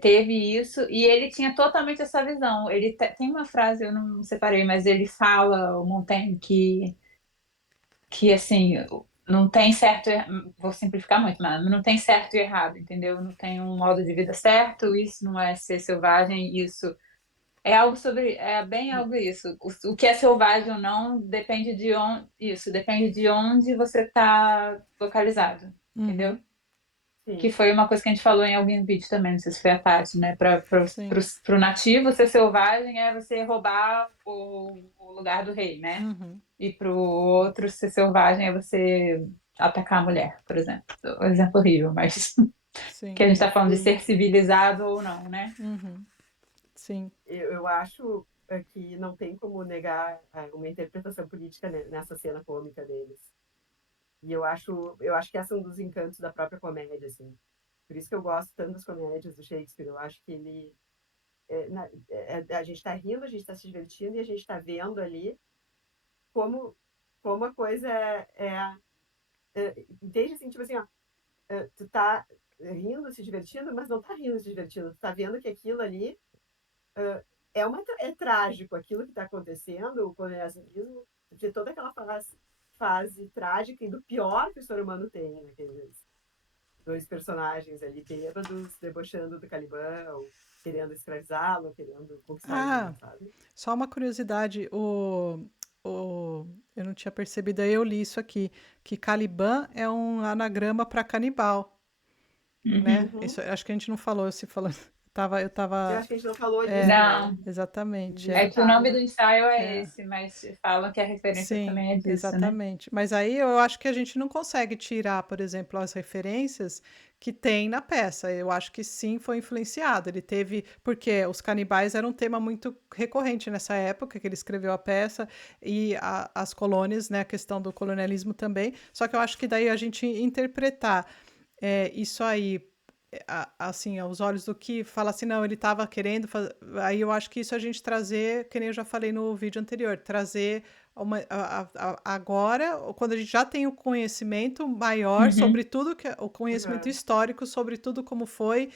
Teve isso, e ele tinha totalmente essa visão. Ele tem uma frase, eu não separei, mas ele fala, o Montaigne, que assim, não tem certo, vou simplificar muito, mas não tem certo e errado, entendeu? Não tem um modo de vida certo, isso não é ser selvagem, isso é algo sobre, é bem algo isso. O que é selvagem ou não depende de onde, isso, depende de onde você está localizado, entendeu? Uhum. Que sim, foi uma coisa que a gente falou em algum vídeo também, não sei se foi a Tati, né? Para Sim. o nativo, ser selvagem é você roubar o lugar do rei, né? Uhum. E para o outro, ser selvagem é você atacar a mulher, por exemplo. Um exemplo horrível, mas que Sim. a gente está falando de sim. ser civilizado ou não, né? Uhum. Sim. Eu acho que não tem como negar uma interpretação política nessa cena cômica deles. E eu acho que esse é um dos encantos da própria comédia, assim. Por isso que eu gosto tanto das comédias do Shakespeare. Eu acho que ele a gente está rindo, a gente está se divertindo e a gente está vendo ali como a coisa entende assim, tipo assim, ó, tu tá rindo, se divertindo, mas não tá rindo, se divertindo. Tu tá vendo que aquilo ali é trágico, aquilo que está acontecendo, o colonialismo, de toda aquela fase trágica e do pior que o ser humano tem, naqueles dois personagens ali, bêbados, debochando do Caliban, ou querendo escravizá-lo, querendo conquistar ele, Ah, sabe? só uma curiosidade. Eu não tinha percebido, aí eu li isso aqui, que Caliban é um anagrama para canibal, né? Uhum. Uhum. Isso, acho que a gente não falou, se falou. Eu Eu tava. acho que a gente não falou disso, É, né? Não, exatamente. Disso é que o tá nome do na. ensaio é É. esse, mas falam que a referência Sim, também é disso, né? exatamente. Mas aí eu acho que a gente não consegue tirar, por exemplo, as referências que tem na peça. Eu acho que sim foi influenciado. Ele teve, porque os canibais era um tema muito recorrente nessa época que ele escreveu a peça e as colônias, né, a questão do colonialismo também. Só que eu acho que daí a gente interpretar isso aí assim, aos olhos do que fala assim, não, ele estava querendo fazer. Aí eu acho que isso a gente trazer, que nem eu já falei no vídeo anterior, trazer agora, quando a gente já tem o conhecimento maior Uhum. sobre tudo, o conhecimento Uhum. histórico sobre tudo como foi,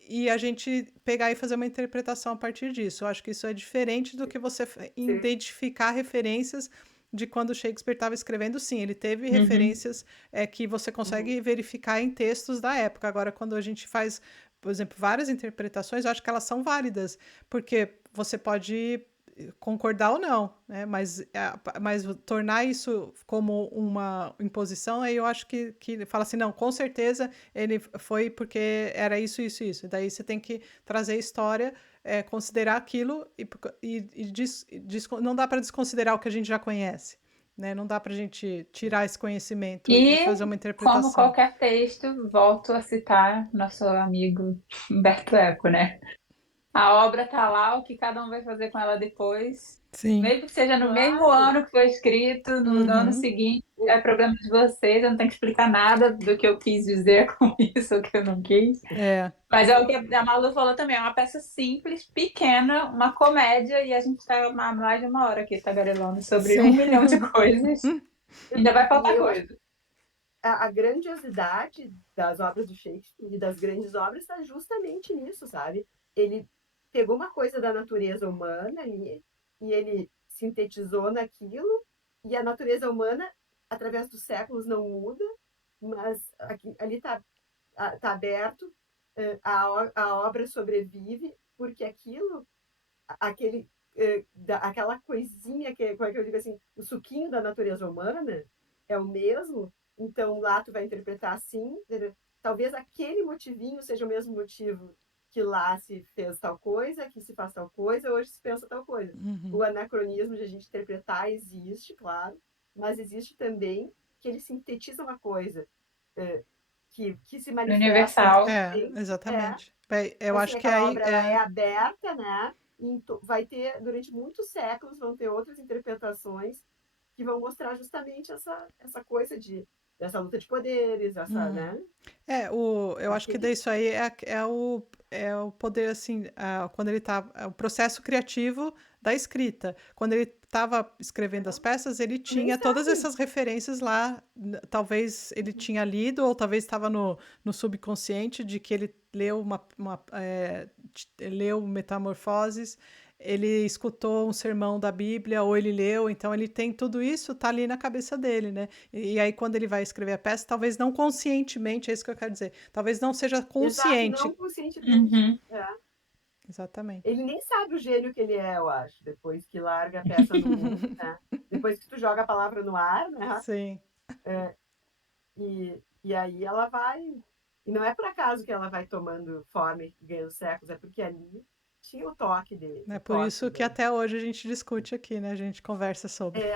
e a gente pegar e fazer uma interpretação a partir disso. Eu acho que isso é diferente do que você Sim. identificar referências de quando Shakespeare estava escrevendo, sim, ele teve Uhum. referências que você consegue verificar em textos da época. Agora, quando a gente faz, por exemplo, várias interpretações, eu acho que elas são válidas, porque você pode concordar ou não, né? Mas tornar isso como uma imposição, aí eu acho que fala assim, não, com certeza ele foi porque era isso, isso, isso. E daí você tem que trazer a história, considerar aquilo não dá para desconsiderar o que a gente já conhece, né? Não dá para a gente tirar esse conhecimento e E, fazer uma como interpretação. qualquer texto, volto a citar nosso amigo Humberto Eco, né? A obra tá lá, o que cada um vai fazer com ela depois, Sim. mesmo que seja no mesmo Claro. ano que foi escrito, no ano seguinte, é problema de vocês, eu não tenho que explicar nada do que eu quis dizer com isso, ou que eu não quis. É, Mas é o que a Malu falou também, é uma peça simples, pequena, uma comédia, e a gente está há mais de uma hora aqui tagarelando sobre sim. 1 milhão de coisas. Ainda vai E faltar eu acho coisa. a grandiosidade das obras do Shakespeare e das grandes obras está justamente nisso, sabe? Ele pegou uma coisa da natureza humana ali e ele sintetizou naquilo, e a natureza humana, através dos séculos, não muda, mas ali tá aberto, a obra sobrevive, porque aquele, aquela coisinha como é que eu digo assim, o suquinho da natureza humana é o mesmo, então lá tu vai interpretar assim, talvez aquele motivinho seja o mesmo motivo que lá se fez tal coisa, aqui se faz tal coisa, hoje se pensa tal coisa. O anacronismo de a gente interpretar existe, claro, mas existe também que ele sintetiza uma coisa que se manifesta Universal. sempre, exatamente. Eu assim, acho que aquela aí obra ela é aberta, né? E vai ter, durante muitos séculos, vão ter outras interpretações que vão mostrar justamente essa coisa dessa luta de poderes, essa, né? Eu acho que Aquele, isso aí é o poder, assim, quando ele tá, o processo criativo da escrita. Quando ele estava escrevendo as peças, ele tu nem tinha todas sabe. essas referências lá. Talvez ele tinha lido, ou talvez estava no subconsciente de que ele leu leu Metamorfoses, ele escutou um sermão da Bíblia, ou ele leu, então ele tem tudo isso, tá ali na cabeça dele, né? E aí, quando ele vai escrever a peça, talvez não conscientemente, é isso que eu quero dizer. Talvez não seja Exato, consciente. não conscientemente. Uhum. É. Exatamente. Ele nem sabe o gênio que ele é, eu acho, depois que larga a peça no mundo, né? Depois que tu joga a palavra no ar, né? Sim. E aí ela vai. E não é por acaso que ela vai tomando forma e ganhando séculos, é porque ali tinha o toque dele, É o por toque isso que da. até hoje a gente discute aqui, né? A gente conversa sobre. É,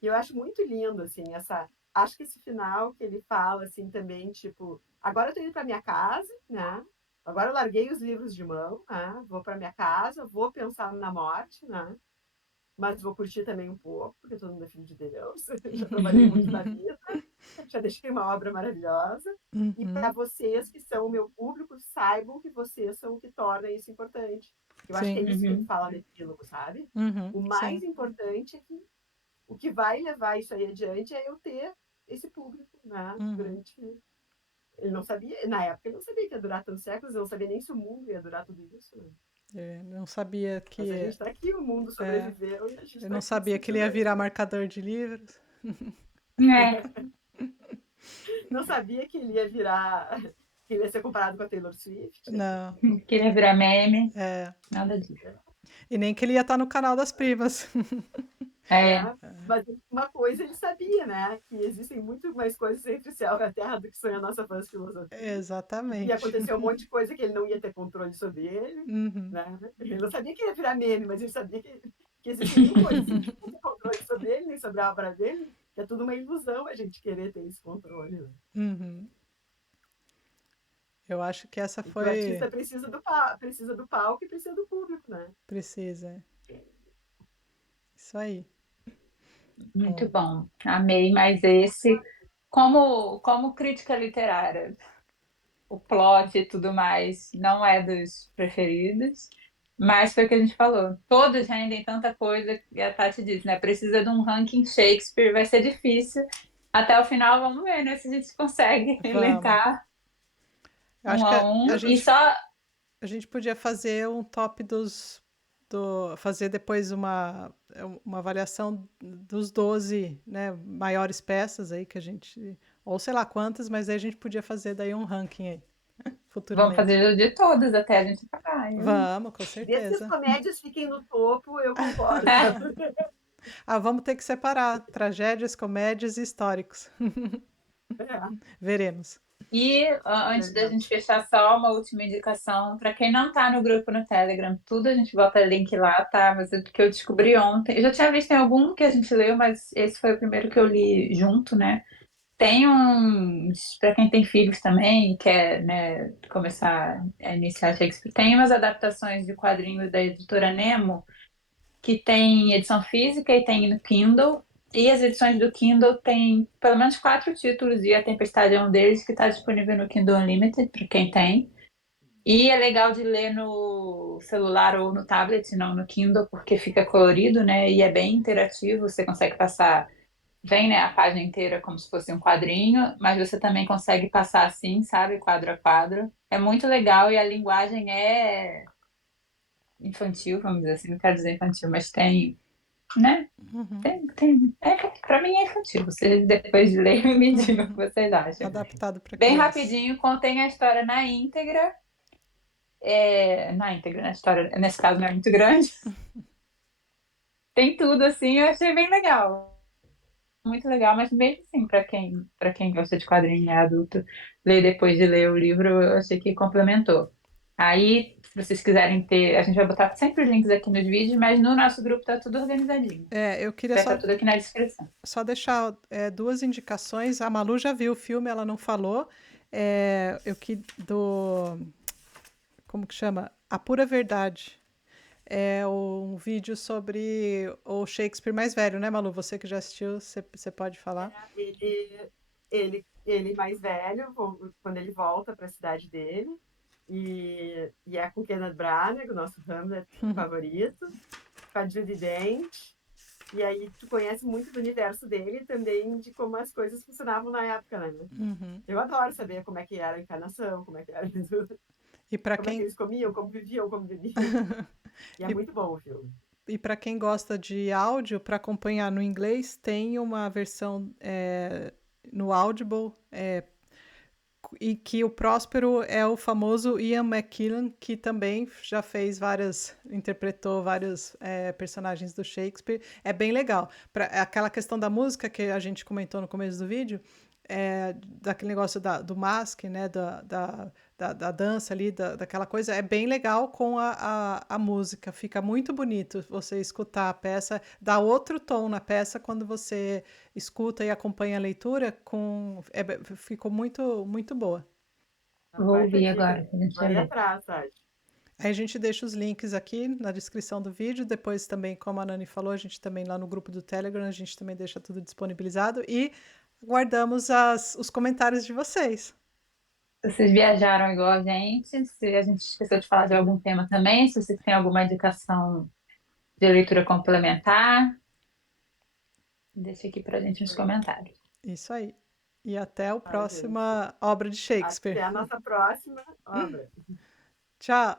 e eu acho muito lindo, assim, essa. Acho que esse final que ele fala, assim, também, tipo, agora eu tô indo para minha casa, né? Agora eu larguei os livros de mão, né? Vou para minha casa, vou pensar na morte, né? Mas vou curtir também um pouco, porque todo mundo é filho de Deus. Já trabalhei muito na vida, já deixei uma obra maravilhosa. E para Uhum. vocês que são o meu público, saibam que vocês são o que torna isso importante. Eu acho que é Sim. isso que ele Uhum. fala no epílogo, sabe? Uhum. O mais Sim. importante é que o que vai levar isso aí adiante é eu ter esse público, né? Uhum. Durante. Ele não sabia, na época ele não sabia que ia durar tantos séculos, ele não sabia nem se o mundo ia durar tudo isso, né? Não sabia Mas a gente que. está aqui, o mundo É, sobreviveu e a gente eu está não aqui sabia que ele ia discutindo virar ele. marcador de livros. É, Não sabia que ele ia virar, que ele ia ser comparado com a Taylor Swift. Não. queria virar meme, É. nada disso. E nem que ele ia estar no canal das primas. É, É, mas uma coisa ele sabia, né? Que existem muito mais coisas entre o céu e a terra do que sonha a nossa fã de filosofia. E Exatamente. aconteceu um monte de coisa que ele não ia ter controle sobre ele, Uhum. né? Ele não sabia que ele ia virar meme, mas ele sabia que existem mil coisas que a gente não tem controle sobre ele, nem sobre a obra dele, que é tudo uma ilusão a gente querer ter esse controle, né? Uhum. Eu acho que essa E que o foi. artista precisa do palco e precisa do público, né? Precisa. Isso aí. muito Bom, bom. Amei, mas esse, como crítica literária, o plot e tudo mais não é dos preferidos, mas foi o que a gente falou. Todos rendem tanta coisa, e a Tati disse, né? Precisa de um ranking Shakespeare, vai ser difícil. Até o final, vamos ver, né? Se a gente consegue vamos. elencar Eu um acho que a a um. E gente, só. a gente podia fazer um top dos fazer depois uma avaliação dos 12, né, maiores peças aí que a gente, ou sei lá quantas, mas aí a gente podia fazer daí um ranking aí, Vamos futuramente. fazer de todas até a gente acabar. Vamos, com Desde que as certeza. comédias fiquem no topo, eu concordo. Vamos ter que separar tragédias, comédias e históricos. É, Veremos. E antes da gente fechar, só uma última indicação para quem não tá no grupo no Telegram, tudo a gente bota link lá, tá? Mas é porque eu descobri ontem. Eu já tinha visto em algum que a gente leu, mas esse foi o primeiro que eu li junto, né? Tem uns, para quem tem filhos também e quer, né, começar a iniciar Shakespeare, tem umas adaptações de quadrinhos da editora Nemo que tem edição física e tem no Kindle. E as edições do Kindle tem pelo menos 4 títulos, e A Tempestade é um deles, que está disponível no Kindle Unlimited, para quem tem. E é legal de ler no celular ou no tablet, não no Kindle, porque fica colorido, né? E é bem interativo, você consegue passar, vem, né, a página inteira como se fosse um quadrinho, mas você também consegue passar assim, sabe, quadro a quadro. É muito legal e a linguagem é infantil, vamos dizer assim, não quero dizer infantil, mas tem, né? Pra mim é infantil. Vocês depois de ler me digam o que vocês acham. Adaptado para Bem criança. rapidinho, contém a história na íntegra. Na íntegra, na história, nesse caso não é muito grande. Tem tudo, assim, eu achei bem legal. Muito legal, mas mesmo assim, para quem gosta de quadrinho e é adulto, ler depois de ler o livro, eu achei que complementou. Aí, se vocês quiserem ter, a gente vai botar sempre os links aqui nos vídeos, mas no nosso grupo tá tudo organizadinho. Eu queria Vai estar tudo aqui na descrição. só deixar duas indicações. A Malu já viu o filme, ela não falou. Como que chama? A Pura Verdade. É um vídeo sobre o Shakespeare mais velho, né, Malu? Você que já assistiu, você pode falar? ele mais velho, quando ele volta para a cidade dele, e é com Kenneth Branagh, o nosso Hamlet favorito, com a Judi Dench, e aí tu conhece muito do universo dele e também de como as coisas funcionavam na época, né? Eu adoro saber como é que era a encarnação, como é que era tudo, E para como é que quem eles comiam, como viviam, como bebiam. E é e, muito bom o filme. e para quem gosta de áudio, para acompanhar no inglês, tem uma versão no Audible, e que o Próspero é o famoso Ian McKellen, que também já interpretou vários personagens do Shakespeare. É bem legal. Aquela questão da música que a gente comentou no começo do vídeo, daquele negócio do mask, né, da dança ali, daquela coisa, é bem legal com a música. Fica muito bonito você escutar a peça, dá outro tom na peça quando você escuta e acompanha a leitura, ficou muito, muito boa. Vou Baita ouvir dica. agora, pra gente Vai ver. atrás, Sati. Aí a gente deixa os links aqui na descrição do vídeo, depois também, como a Nani falou, a gente também lá no grupo do Telegram, a gente também deixa tudo disponibilizado e guardamos os comentários de vocês. Se vocês viajaram igual a gente, se a gente esqueceu de falar de algum tema também, se vocês têm alguma indicação de leitura complementar, deixa aqui pra gente nos comentários. Isso aí. E até a Tá, gente. próxima obra de Shakespeare. Até a nossa próxima obra. Tchau!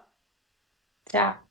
Tchau!